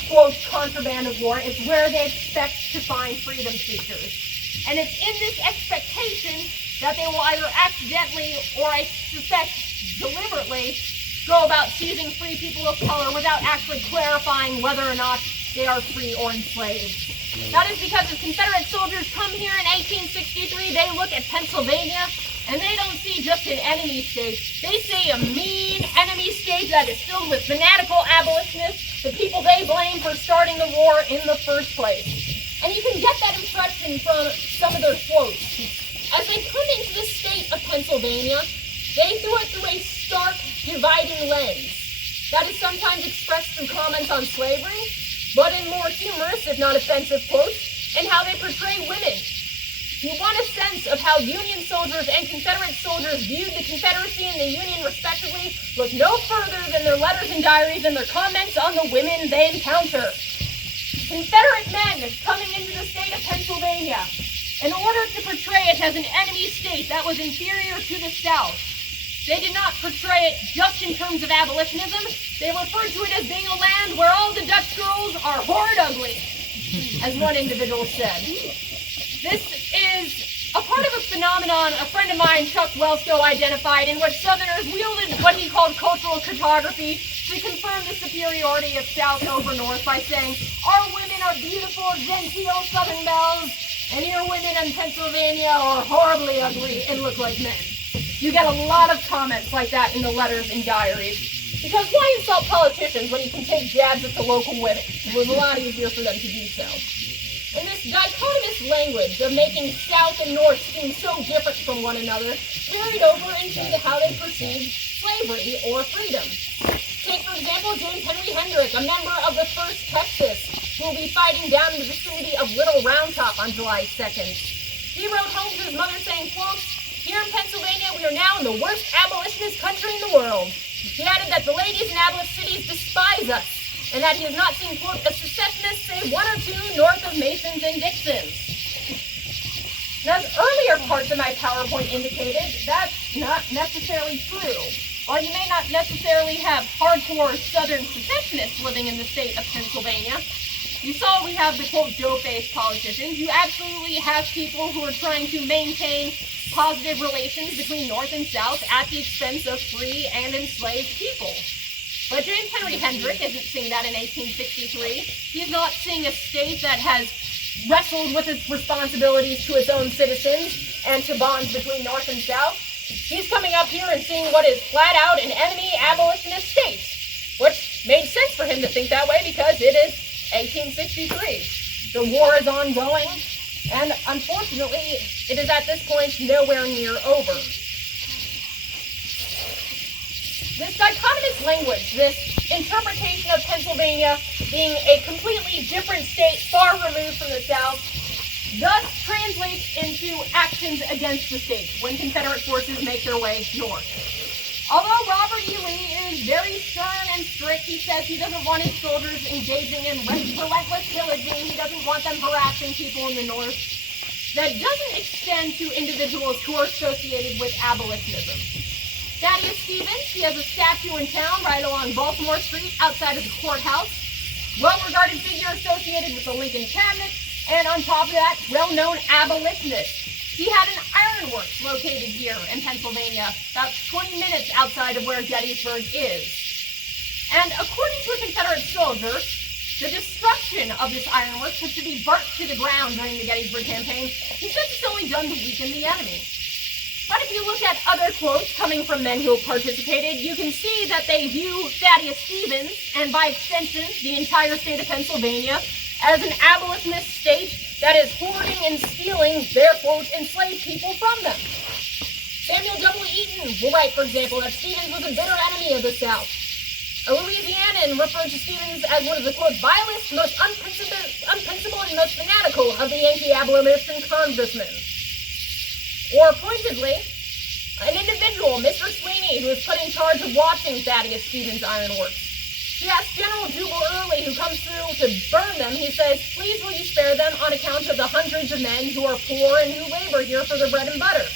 quote, contraband of war. It's where they expect to find freedom seekers. And it's in this expectation that they will either accidentally or, I suspect, deliberately go about seizing free people of color without actually clarifying whether or not they are free or enslaved. That is because as Confederate soldiers come here in 1863, they look at Pennsylvania and they don't see just an enemy state. They see a mean enemy state that is filled with fanatical abolitionists, the people they blame for starting the war in the first place. And you can get that impression from some of their quotes. As they come into the state of Pennsylvania, they do it through a stark, dividing lens. That is sometimes expressed through comments on slavery, but in more humorous, if not offensive quotes, and how they portray women. You want a sense of how Union soldiers and Confederate soldiers viewed the Confederacy and the Union respectively, look no further than their letters and diaries and their comments on the women they encounter. Confederate men coming into the state of Pennsylvania, in order to portray it as an enemy state that was inferior to the South, they did not portray it just in terms of abolitionism. They referred to it as being a land where all the Dutch girls are horrid ugly, as one individual said. This is a part of a phenomenon a friend of mine, Chuck Wellsco, identified in which Southerners wielded what he called cultural cartography to confirm the superiority of South over North by saying, our women are beautiful, genteel Southern belles, and your women in Pennsylvania are horribly ugly and look like men. You get a lot of comments like that in the letters and diaries. Because why insult politicians when you can take jabs at the local women? It was a lot easier for them to do so. And this dichotomous language of making South and North seem so different from one another carried over into how they perceived slavery or freedom. Take, for example, James Henry Hendrick, a member of the 1st Texas, who will be fighting down in the vicinity of Little Round Top on July 2nd. He wrote home to his mother saying, quote, here in Pennsylvania, we are now in the worst abolitionist country in the world. He added that the ladies in abolitionist cities despise us, and that he has not seen, quote, a secessionist save one or two north of Masons and Dixons. Now, as earlier parts of my PowerPoint indicated, that's not necessarily true. While you may not necessarily have hardcore Southern secessionists living in the state of Pennsylvania, you saw we have the, quote, Doughface politicians. You absolutely have people who are trying to maintain positive relations between North and South at the expense of free and enslaved people. But James Henry Hendrick isn't seeing that in 1863. He's not seeing a state that has wrestled with its responsibilities to its own citizens and to bonds between North and South. He's coming up here and seeing what is flat out an enemy abolitionist state, which made sense for him to think that way because it is 1863. The war is ongoing, and unfortunately, it is at this point nowhere near over. This dichotomous language, this interpretation of Pennsylvania being a completely different state, far removed from the South, thus translates into actions against the state when Confederate forces make their way north. Although Robert E. Lee is very stern and strict, he says he doesn't want his soldiers engaging in relentless pillaging, he doesn't want them harassing people in the north. That doesn't extend to individuals who are associated with abolitionism. Thaddeus Stevens, he has a statue in town right along Baltimore Street outside of the courthouse. Well-regarded figure associated with the Lincoln Cabinet, and on top of that, well-known abolitionist. He had an ironworks located here in Pennsylvania, about 20 minutes outside of where Gettysburg is. And according to a Confederate soldier, the destruction of this ironworks, which should be burnt to the ground during the Gettysburg Campaign, he says it's only done to weaken the enemy. But if you look at other quotes coming from men who have participated, you can see that they view Thaddeus Stevens, and by extension the entire state of Pennsylvania, as an abolitionist state that is hoarding and stealing their, quote, enslaved people from them. Samuel W. Eaton will write, for example, that Stevens was a bitter enemy of the South. A Louisianan referred to Stevens as one of the, quote, vilest, most unprincipled, and most fanatical of the Yankee abolition congressmen. Or pointedly, an individual, Mr. Sweeney, who was put in charge of watching Thaddeus Stevens' ironworks. He asks General Jubal Early, who comes through to burn them, he says, please will you spare them on account of the hundreds of men who are poor and who labor here for their bread and butter.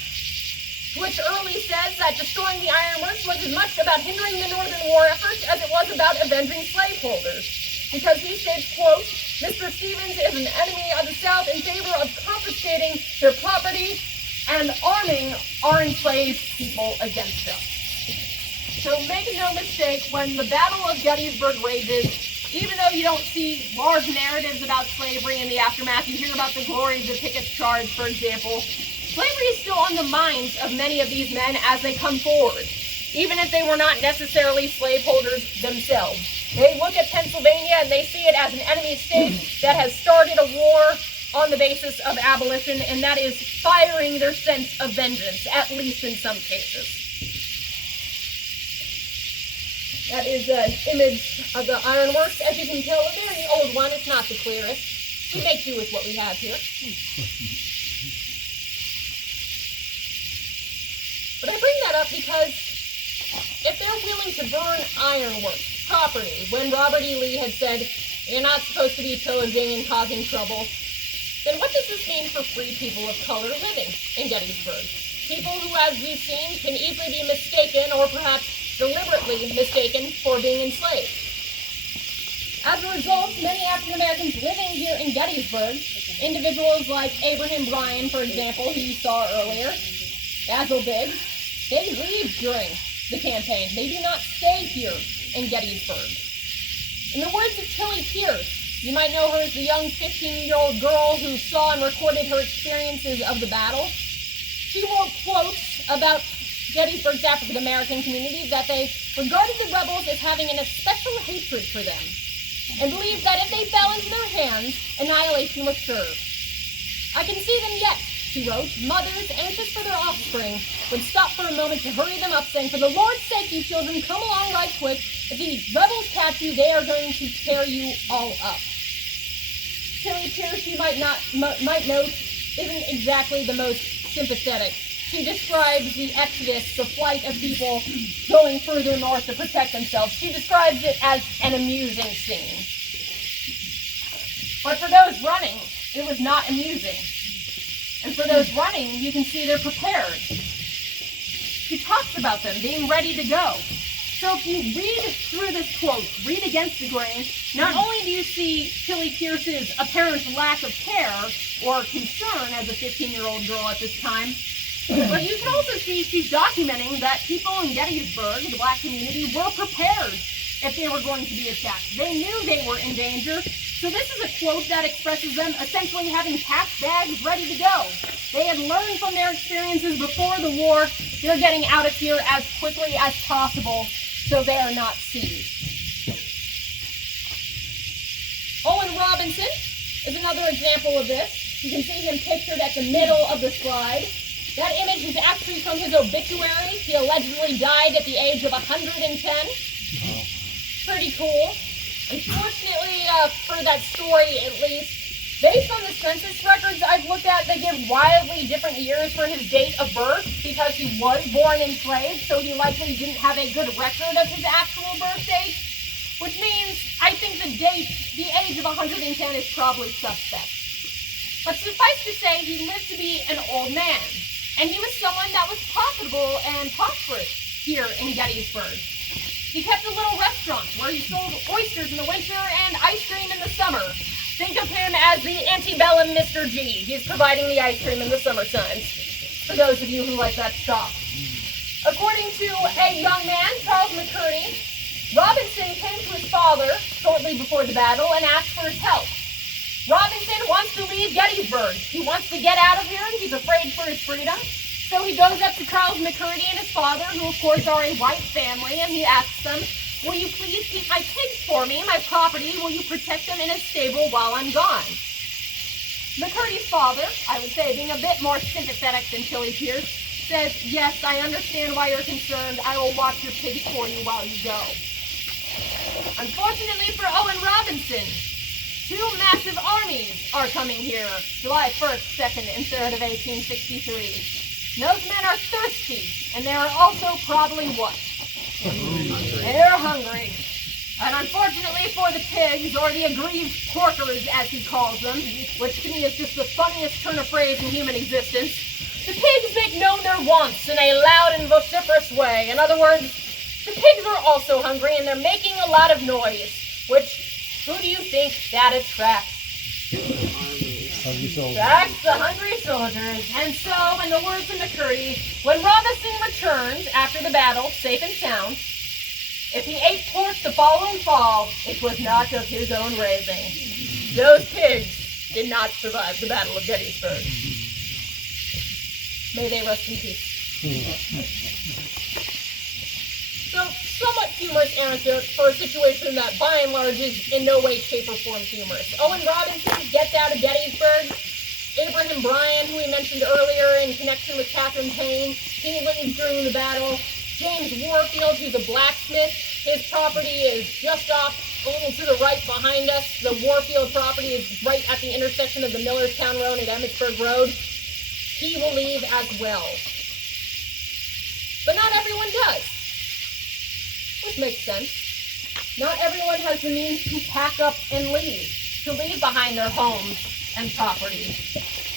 To which Early says that destroying the ironworks was as much about hindering the Northern war effort as it was about avenging slaveholders. Because he states, quote, Mr. Stevens is an enemy of the South in favor of confiscating their property and arming our enslaved people against us. So make no mistake, when the Battle of Gettysburg rages, even though you don't see large narratives about slavery in the aftermath, you hear about the glories of Pickett's charge, for example, slavery is still on the minds of many of these men as they come forward, even if they were not necessarily slaveholders themselves. They look at Pennsylvania and they see it as an enemy state that has started a war on the basis of abolition, and that is firing their sense of vengeance, at least in some cases. That is an image of the ironworks. As you can tell, a very old one. It's not the clearest. We make do with what we have here. But I bring that up because if they're willing to burn ironworks, property, when Robert E. Lee had said, you're not supposed to be pillaging and causing trouble, then what does this mean for free people of color living in Gettysburg? People who, as we've seen, can easily be mistaken or perhaps deliberately mistaken for being enslaved. As a result, many African Americans living here in Gettysburg, individuals like Abraham Bryan, for example, who you saw earlier, Basil Biggs, they leave during the campaign. They do not stay here in Gettysburg. In the words of Tilly Pierce, you might know her as the young 15-year-old girl who saw and recorded her experiences of the battle. She wrote quotes about Gettysburg's African-American community that they regarded the rebels as having an especial hatred for them and believed that if they fell into their hands, annihilation was sure. I can see them yet, she wrote. Mothers, anxious for their offspring, would stop for a moment to hurry them up, saying, for the Lord's sake, you children, come along right quick. If the rebels catch you, they are going to tear you all up. Tilly Pierce, you might note, isn't exactly the most sympathetic. She describes the exodus, the flight of people going further north to protect themselves. She describes it as an amusing scene. But for those running, it was not amusing. And for those running, you can see they're prepared. She talks about them being ready to go. So if you read through this quote, read against the grain, not only do you see Tilly Pierce's apparent lack of care or concern as a 15-year-old girl at this time, but you can also see she's documenting that people in Gettysburg, the black community, were prepared if they were going to be attacked. They knew they were in danger. So this is a quote that expresses them essentially having packed bags ready to go. They had learned from their experiences before the war. They're getting out of here as quickly as possible so they are not seized. Owen Robinson is another example of this. You can see him pictured at the middle of the slide. That image is actually from his obituary. He allegedly died at the age of 110. Pretty cool. Unfortunately, for that story at least, based on the census records I've looked at, they give wildly different years for his date of birth because he was born enslaved, so he likely didn't have a good record of his actual birth date, which means I think the age of 110 is probably suspect. But suffice to say, he lived to be an old man, and he was someone that was profitable and prosperous here in Gettysburg. He kept a little restaurant where he sold oysters in the winter and ice cream in the summer. Think of him as the antebellum Mr. G. He's providing the ice cream in the summer times, for those of you who like that stuff. According to a young man, Charles McCurney, Robinson came to his father shortly before the battle and asked for his help. Robinson wants to leave Gettysburg. He wants to get out of here, and he's afraid for his freedom. So he goes up to Charles McCurdy and his father, who of course are a white family, and he asks them, will you please keep my pigs for me, my property? Will you protect them in a stable while I'm gone? McCurdy's father, I would say being a bit more sympathetic than Tilly Pierce, says, yes, I understand why you're concerned. I will watch your pigs for you while you go. Unfortunately for Owen Robinson, two massive armies are coming here, July 1st, 2nd, and 3rd of 1863. Those men are thirsty, and they are also probably what? They're hungry. And unfortunately for the pigs, or the aggrieved porkers as he calls them, which to me is just the funniest turn of phrase in human existence, the pigs make known their wants in a loud and vociferous way. In other words, the pigs are also hungry, and they're making a lot of noise, which, who do you think that attracts? Attracts the hungry soldiers. And so, in the words of McCurdy, when Robinson returns after the battle, safe and sound, if he ate pork the following fall, it was not of his own raising. Those pigs did not survive the Battle of Gettysburg. May they rest in peace. So, somewhat humorous anecdote for a situation that, by and large, is in no way, shape, or form humorous. Owen Robinson gets out of Gettysburg. Abraham Bryan, who we mentioned earlier in connection with Catherine Payne, he leaves during the battle. James Warfield, who's a blacksmith, his property is just off, a little to the right behind us. The Warfield property is right at the intersection of the Millerstown Road and Emmitsburg Road. He will leave as well. But not everyone does. Which makes sense. Not everyone has the means to pack up and leave, to leave behind their homes and property.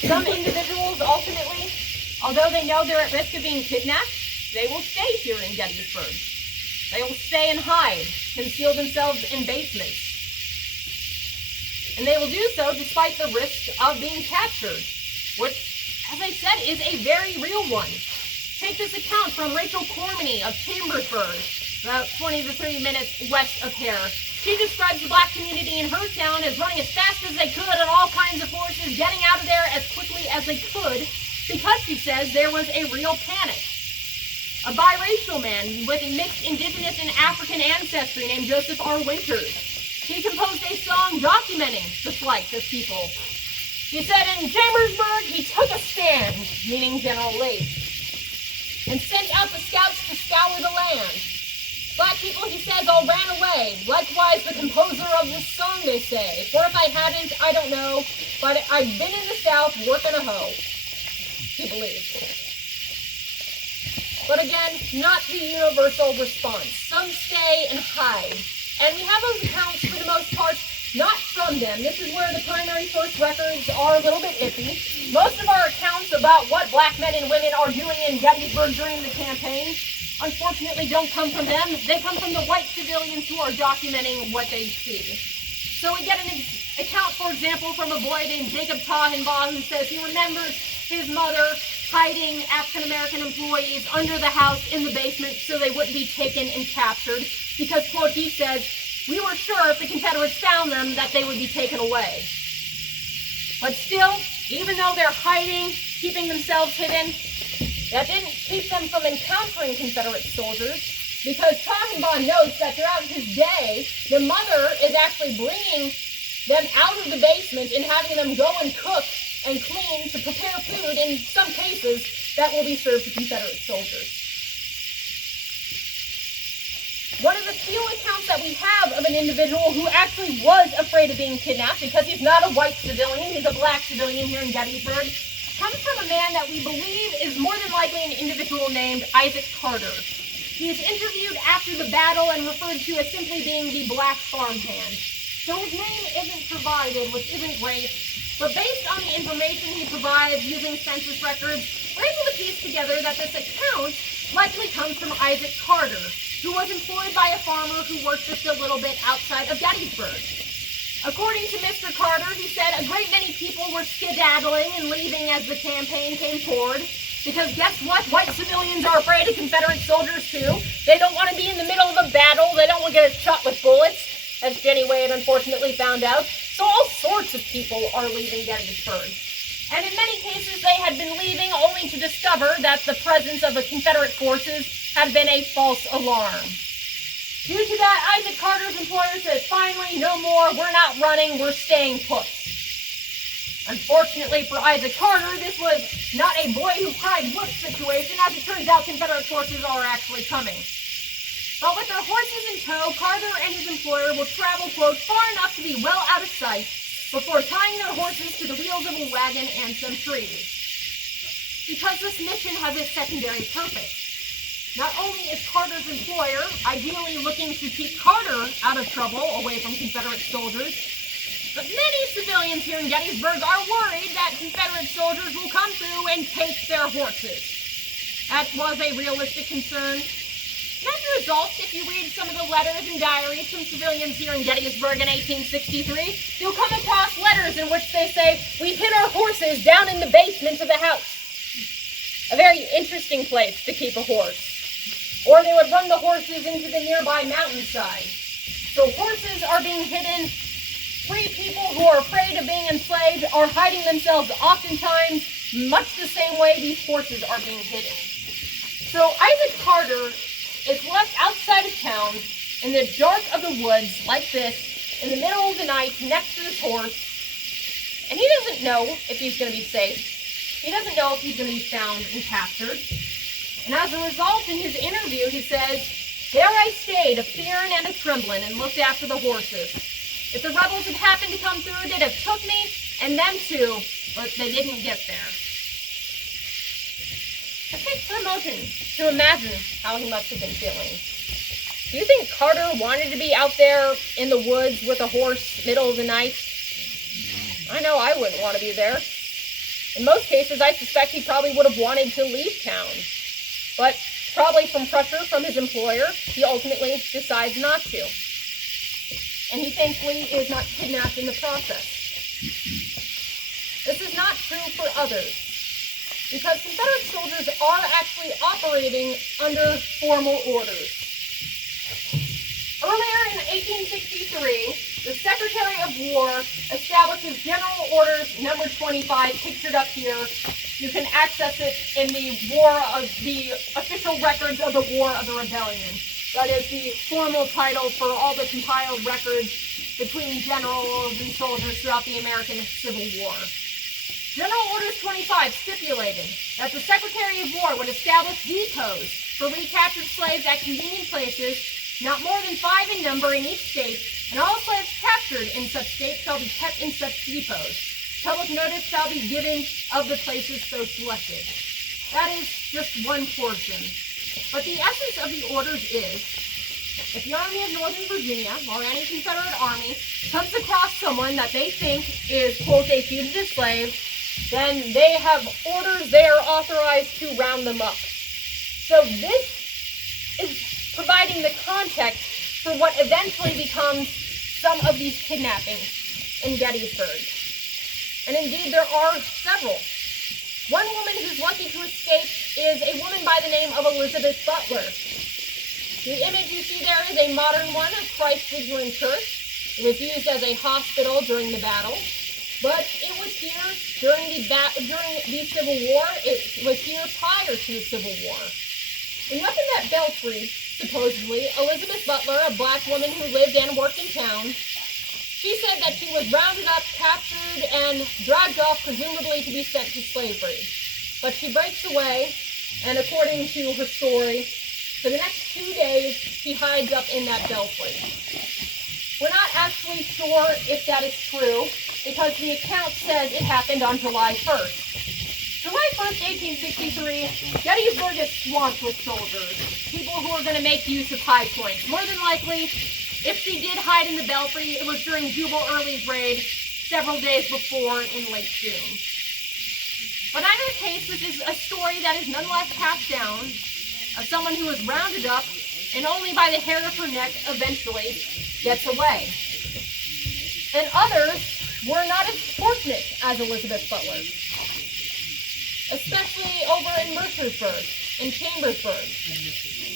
Some individuals ultimately, although they know they're at risk of being kidnapped, they will stay here in Gettysburg. They will stay and hide, conceal themselves in basements. And they will do so despite the risk of being captured, which, as I said, is a very real one. Take this account from Rachael Nicholas of Chambersburg, about 20 to 30 minutes west of Hare. She describes the black community in her town as running as fast as they could on all kinds of horses, getting out of there as quickly as they could, because she says there was a real panic. A biracial man with a mixed indigenous and African ancestry named Joseph R. Winters. He composed a song documenting the flight of people. He said in Chambersburg, he took a stand, meaning General Lee, and sent out the scouts to scour the land. Black people, he says, all ran away. Likewise, the composer of this song, they say. For if I hadn't, I don't know, but I've been in the South working a hoe. He believes. But again, not the universal response. Some stay and hide. And we have those accounts, for the most part, not from them. This is where the primary source records are a little bit iffy. Most of our accounts about what black men and women are doing in Gettysburg during the campaign, unfortunately, don't come from them. They come from the white civilians who are documenting what they see. So we get an account, for example, from a boy named Jacob Tahenbaugh, who says he remembers his mother hiding African-American employees under the house in the basement so they wouldn't be taken and captured because, quote, he says, we were sure if the Confederates found them that they would be taken away. But still, even though they're hiding, keeping themselves hidden, that didn't keep them from encountering Confederate soldiers, because Tahenbaugh notes that throughout his day, the mother is actually bringing them out of the basement and having them go and cook and clean to prepare food, in some cases, that will be served to Confederate soldiers. One of the few accounts that we have of an individual who actually was afraid of being kidnapped, because he's not a white civilian, he's a black civilian here in Gettysburg, comes from a man that we believe is more than likely an individual named Isaac Carter. He is interviewed after the battle and referred to as simply being the black farmhand. So his name isn't provided, which isn't great, but based on the information he provides using census records, we're able to piece together that this account likely comes from Isaac Carter, who was employed by a farmer who worked just a little bit outside of Gettysburg. According to Mr. Carter, he said a great many people were skedaddling and leaving as the campaign came forward, because guess what? White civilians are afraid of Confederate soldiers too. They don't want to be in the middle of a battle. They don't want to get shot with bullets, as Jenny Wade unfortunately found out. So all sorts of people are leaving Gettysburg. And in many cases, they had been leaving only to discover that the presence of the Confederate forces had been a false alarm. Due to that, Isaac Carter's employer says, finally, no more, we're not running, we're staying put. Unfortunately for Isaac Carter, this was not a boy who cried wolf situation. As it turns out, Confederate forces are actually coming. But with their horses in tow, Carter and his employer will travel, quote, far enough to be well out of sight before tying their horses to the wheels of a wagon and some trees. Because this mission has a secondary purpose. Not only is Carter's employer ideally looking to keep Carter out of trouble away from Confederate soldiers, but many civilians here in Gettysburg are worried that Confederate soldiers will come through and take their horses. That was a realistic concern. And as a result, if you read some of the letters and diaries from civilians here in Gettysburg in 1863, you'll come across letters in which they say, we hid our horses down in the basement of the house. A very interesting place to keep a horse. Or they would run the horses into the nearby mountainside. So horses are being hidden. Free people who are afraid of being enslaved are hiding themselves oftentimes much the same way these horses are being hidden. So Isaac Carter is left outside of town in the dark of the woods like this, in the middle of the night, next to his horse. And he doesn't know if he's going to be safe. He doesn't know if he's going to be found and captured. And as a result, in his interview, he says, there I stayed, a-fearing and a-trembling, and looked after the horses. If the rebels had happened to come through, they'd have took me, and them too, but they didn't get there. It takes for emotion to imagine how he must have been feeling. Do you think Carter wanted to be out there in the woods with a horse, middle of the night? I know I wouldn't want to be there. In most cases, I suspect he probably would have wanted to leave town. But probably from pressure from his employer, he ultimately decides not to. And he thankfully is not kidnapped in the process. This is not true for others, because Confederate soldiers are actually operating under formal orders. Earlier in 1863, the Secretary of War establishes General Orders number 25, pictured up here. You can access it in the official records of the War of the Rebellion. That is the formal title for all the compiled records between generals and soldiers throughout the American Civil War. General Orders 25 stipulated that the Secretary of War would establish depots for recaptured slaves at convenient places, not more than 5 in number in each state, and all slaves captured in such states shall be kept in such depots. Public notice shall be given of the places so selected. That is just one portion. But the essence of the orders is, if the Army of Northern Virginia, or any Confederate army, comes across someone that they think is, quote, a fugitive slave, then they have orders, they are authorized to round them up. So this is providing the context for what eventually becomes some of these kidnappings in Gettysburg. And indeed, there are several. One woman who's lucky to escape is a woman by the name of Elizabeth Butler. The image you see there is a modern one of Christ Lutheran Church. It was used as a hospital during the battle, but it was here during the Civil War. It was here prior to the Civil War. When up in that belfry, supposedly, Elizabeth Butler, a black woman who lived and worked in town, she said that she was rounded up, captured, and dragged off, presumably to be sent to slavery. But she breaks away, and according to her story, for the next 2 days, she hides up in that belfry. We're not actually sure if that is true, because the account says it happened on July 1st. July 1st, 1863, Gettysburg is swamped with soldiers, people who are going to make use of high points. More than likely, if she did hide in the belfry, it was during Jubal Early's raid several days before in late June. But in either case, this is a story that is nonetheless passed down of someone who was rounded up and only by the hair of her neck eventually gets away. And others were not as fortunate as Elizabeth Butler, especially over in Mercersburg. in Chambersburg.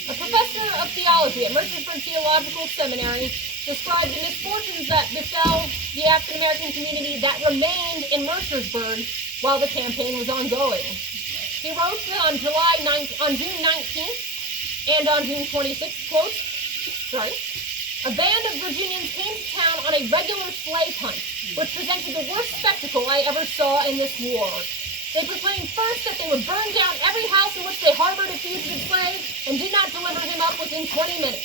A professor of theology at Mercersburg Theological Seminary described the misfortunes that befell the African American community that remained in Mercersburg while the campaign was ongoing. He wrote that on June 19th and on June 26th, a band of Virginians came to town on a regular slave hunt, which presented the worst spectacle I ever saw in this war. They proclaimed first that they would burn down every house in which they harbored a fugitive slave and did not deliver him up within 20 minutes.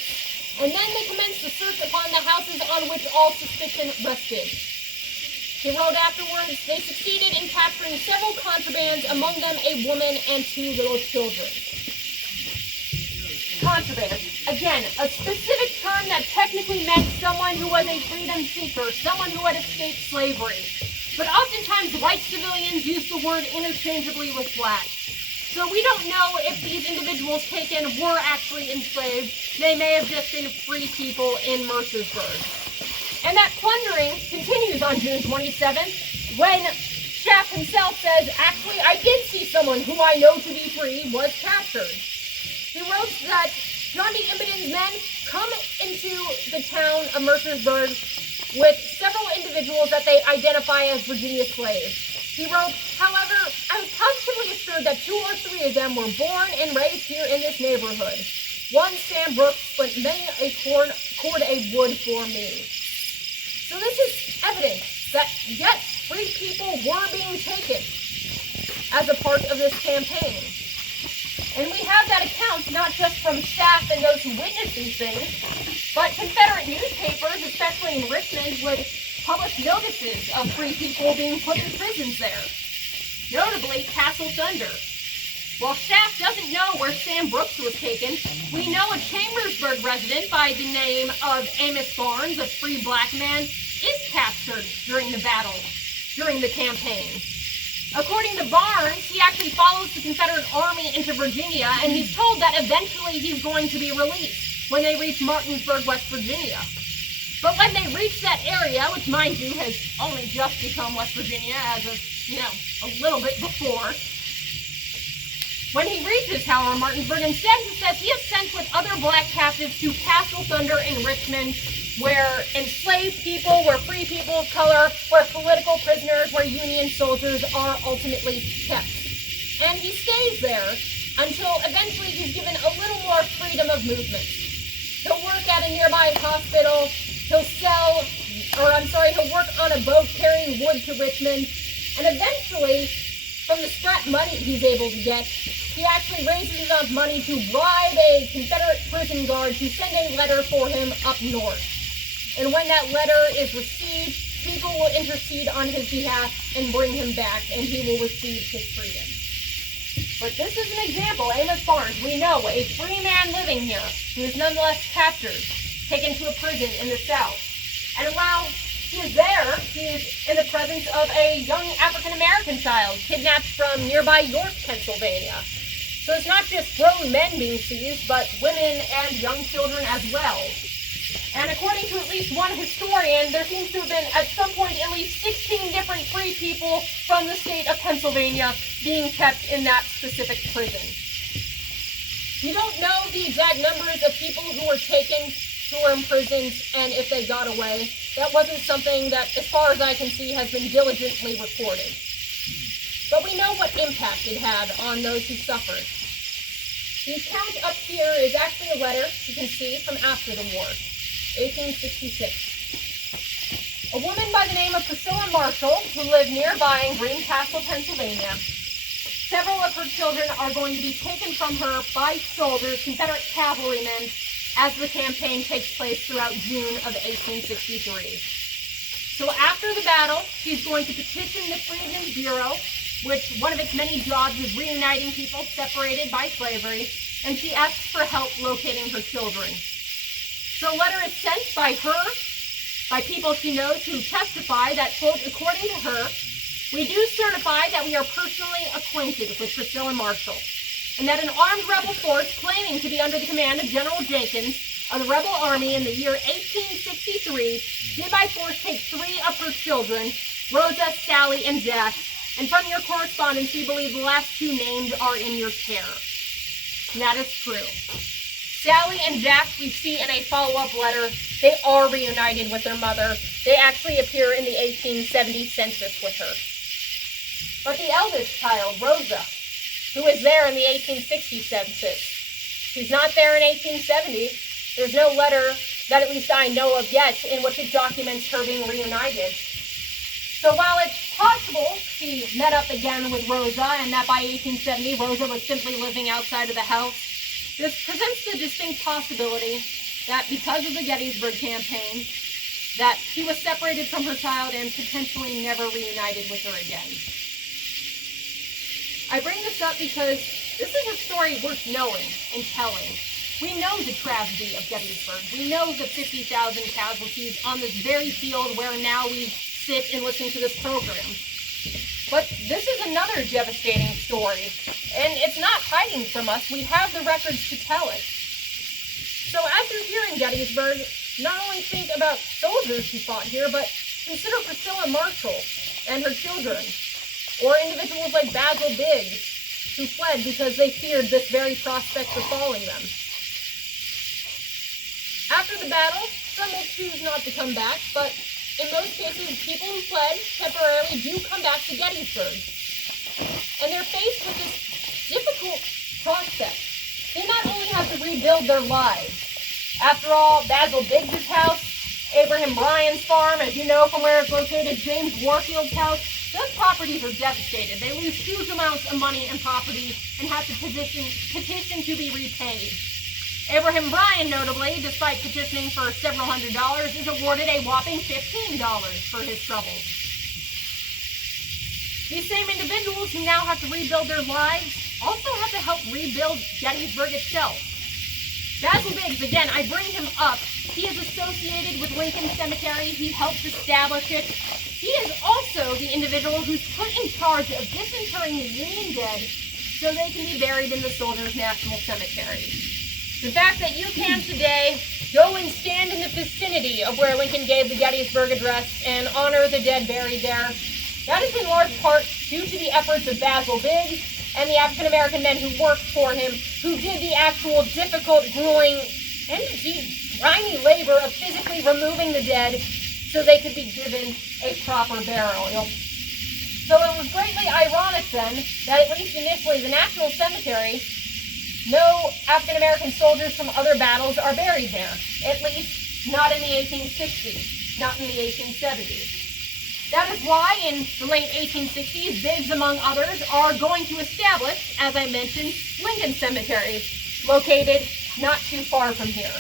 And then they commenced a search upon the houses on which all suspicion rested. He wrote afterwards, they succeeded in capturing several contrabands, among them a woman and 2 little children. Contraband. Again, a specific term that technically meant someone who was a freedom seeker, someone who had escaped slavery. But oftentimes white civilians use the word interchangeably with black. So we don't know if these individuals taken were actually enslaved. They may have just been free people in Mercersburg. And that plundering continues on June 27th when Schaff himself says, actually, I did see someone who I know to be free was captured. He wrote that John D. Imboden's men come into the town of Mercersburg with several individuals that they identify as Virginia slaves. He wrote, however, I was positively assured that 2 or 3 of them were born and raised here in this neighborhood. One, Sam Brooks, split many a cord of wood for me. So this is evidence that, yes, free people were being taken as a part of this campaign. And we have that account not just from staff and those who witnessed these things, but Confederate newspapers, especially in Richmond, would publish notices of free people being put in prisons there. Notably, Castle Thunder. While staff doesn't know where Sam Brooks was taken, we know a Chambersburg resident by the name of Amos Barnes, a free black man, is captured during the battle, during the campaign. According to Barnes, he actually follows the Confederate Army into Virginia, and he's told that eventually he's going to be released when they reach Martinsburg, West Virginia. But when they reach that area, which mind you has only just become West Virginia as of, a little bit before, when he reaches, however, Martinsburg, instead he says he is sent with other black captives to Castle Thunder in Richmond, where enslaved people, where free people of color, where political prisoners, where Union soldiers are ultimately kept. And he stays there until eventually he's given a little more freedom of movement. He'll work at a nearby hospital, he'll work on a boat carrying wood to Richmond, and eventually, from the scrap money he's able to get, he actually raises enough money to bribe a Confederate prison guard to send a letter for him up north. And when that letter is received, people will intercede on his behalf and bring him back, and he will receive his freedom. But this is an example. Amos Barnes, we know, a free man living here, who is nonetheless captured, taken to a prison in the South. And while he is there, he is in the presence of a young African-American child kidnapped from nearby York, Pennsylvania. So it's not just grown men being seized, but women and young children as well. And according to at least one historian, there seems to have been, at some point, at least 16 different free people from the state of Pennsylvania being kept in that specific prison. We don't know the exact numbers of people who were taken, who were imprisoned, and if they got away. That wasn't something that, as far as I can see, has been diligently recorded. But we know what impact it had on those who suffered. The account up here is actually a letter, you can see, from after the war. 1866. A woman by the name of Priscilla Marshall, who lived nearby in Greencastle, Pennsylvania. Several of her children are going to be taken from her by soldiers, Confederate cavalrymen, as the campaign takes place throughout June of 1863. So after the battle, she's going to petition the Freedmen's Bureau, which one of its many jobs is reuniting people separated by slavery, and she asks for help locating her children. So a letter is sent by her, by people she knows who testify that, quote, according to her, we do certify that we are personally acquainted with Priscilla Marshall, and that an armed rebel force claiming to be under the command of General Jenkins of the rebel army in the year 1863 did by force take 3 of her children, Rosa, Sally, and Jack, and from your correspondence we believe the last 2 named are in your care. And that is true. Sally and Jack, we see in a follow-up letter, they are reunited with their mother. They actually appear in the 1870 census with her. But the eldest child, Rosa, who is there in the 1860 census, she's not there in 1870. There's no letter that at least I know of yet in which it documents her being reunited. So while it's possible she met up again with Rosa and that by 1870 Rosa was simply living outside of the house, this presents the distinct possibility that because of the Gettysburg Campaign, that she was separated from her child and potentially never reunited with her again. I bring this up because this is a story worth knowing and telling. We know the tragedy of Gettysburg. We know the 50,000 casualties on this very field where now we sit and listen to this program. But this is another devastating story, and it's not hiding from us. We have the records to tell it. So as you're here in Gettysburg, not only think about soldiers who fought here, but consider Priscilla Marshall and her children, or individuals like Basil Biggs, who fled because they feared this very prospect befalling them. After the battle, some will choose not to come back, but in most cases, people who fled temporarily do come back to Gettysburg. And they're faced with this difficult prospect. They not only have to rebuild their lives. After all, Basil Biggs' house, Abraham Bryan's farm, as you know from where it's located, James Warfield's house, those properties are devastated. They lose huge amounts of money and property and have to petition to be repaid. Abraham Bryan, notably, despite petitioning for several $100s, is awarded a whopping $15 for his troubles. These same individuals who now have to rebuild their lives also have to help rebuild Gettysburg itself. Basil Biggs, again, I bring him up. He is associated with Lincoln Cemetery. He helped establish it. He is also the individual who's put in charge of disinterring the Union dead so they can be buried in the Soldiers' National Cemetery. The fact that you can today go and stand in the vicinity of where Lincoln gave the Gettysburg Address and honor the dead buried there, that is in large part due to the efforts of Basil Biggs and the African-American men who worked for him, who did the actual difficult, grueling, and grimy labor of physically removing the dead so they could be given a proper burial. So it was greatly ironic then that at least initially the National Cemetery, no African-American soldiers from other battles are buried there, at least not in the 1860s, not in the 1870s. That is why in the late 1860s, Biggs, among others, are going to establish, as I mentioned, Lincoln Cemetery, located not too far from here.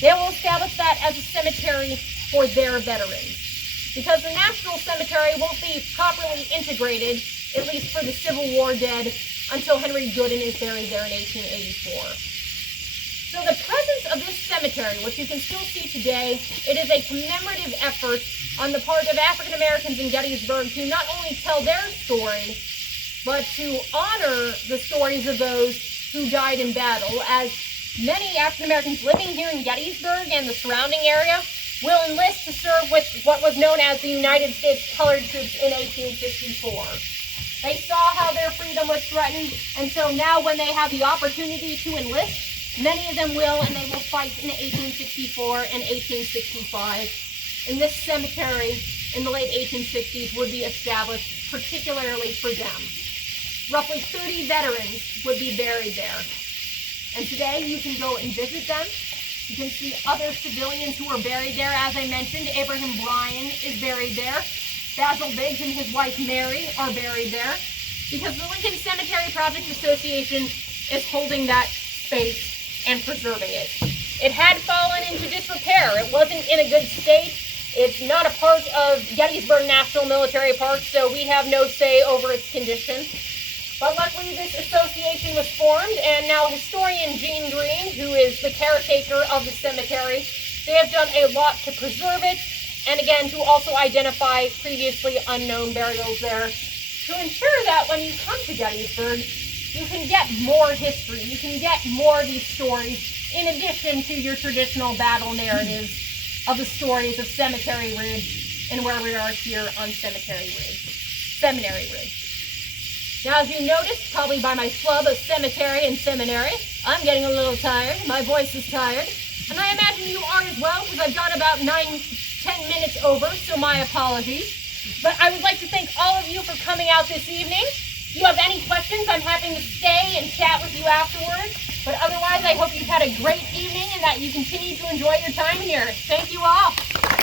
They will establish that as a cemetery for their veterans, because the National Cemetery won't be properly integrated, at least for the Civil War dead, until Henry Gooden is buried there in 1884. So the presence of this cemetery, which you can still see today, it is a commemorative effort on the part of African Americans in Gettysburg to not only tell their story, but to honor the stories of those who died in battle, as many African Americans living here in Gettysburg and the surrounding area will enlist to serve with what was known as the United States Colored Troops in 1864. They saw how their freedom was threatened, and so now when they have the opportunity to enlist, many of them will, and they will fight in 1864 and 1865. And this cemetery in the late 1860s would be established particularly for them. Roughly 30 veterans would be buried there. And today you can go and visit them. You can see other civilians who are buried there. As I mentioned, Abraham Bryan is buried there. Basil Biggs and his wife Mary are buried there, because the Lincoln Cemetery Project Association is holding that space and preserving it. It had fallen into disrepair. It wasn't in a good state. It's not a part of Gettysburg National Military Park, so we have no say over its condition. But luckily this association was formed, and now historian Gene Green, who is the caretaker of the cemetery, they have done a lot to preserve it, and again to also identify previously unknown burials there, to ensure that when you come to Gettysburg, you can get more history, you can get more of these stories, in addition to your traditional battle narratives of the stories of Cemetery Ridge and where we are here on Seminary Ridge. Now, as you noticed, probably by my flub of cemetery and seminary, I'm getting a little tired. My voice is tired. And I imagine you are as well, because I've gone about 9-10 minutes over, so my apologies. But I would like to thank all of you for coming out this evening. If you have any questions, I'm happy to stay and chat with you afterwards. But otherwise, I hope you've had a great evening and that you continue to enjoy your time here. Thank you all.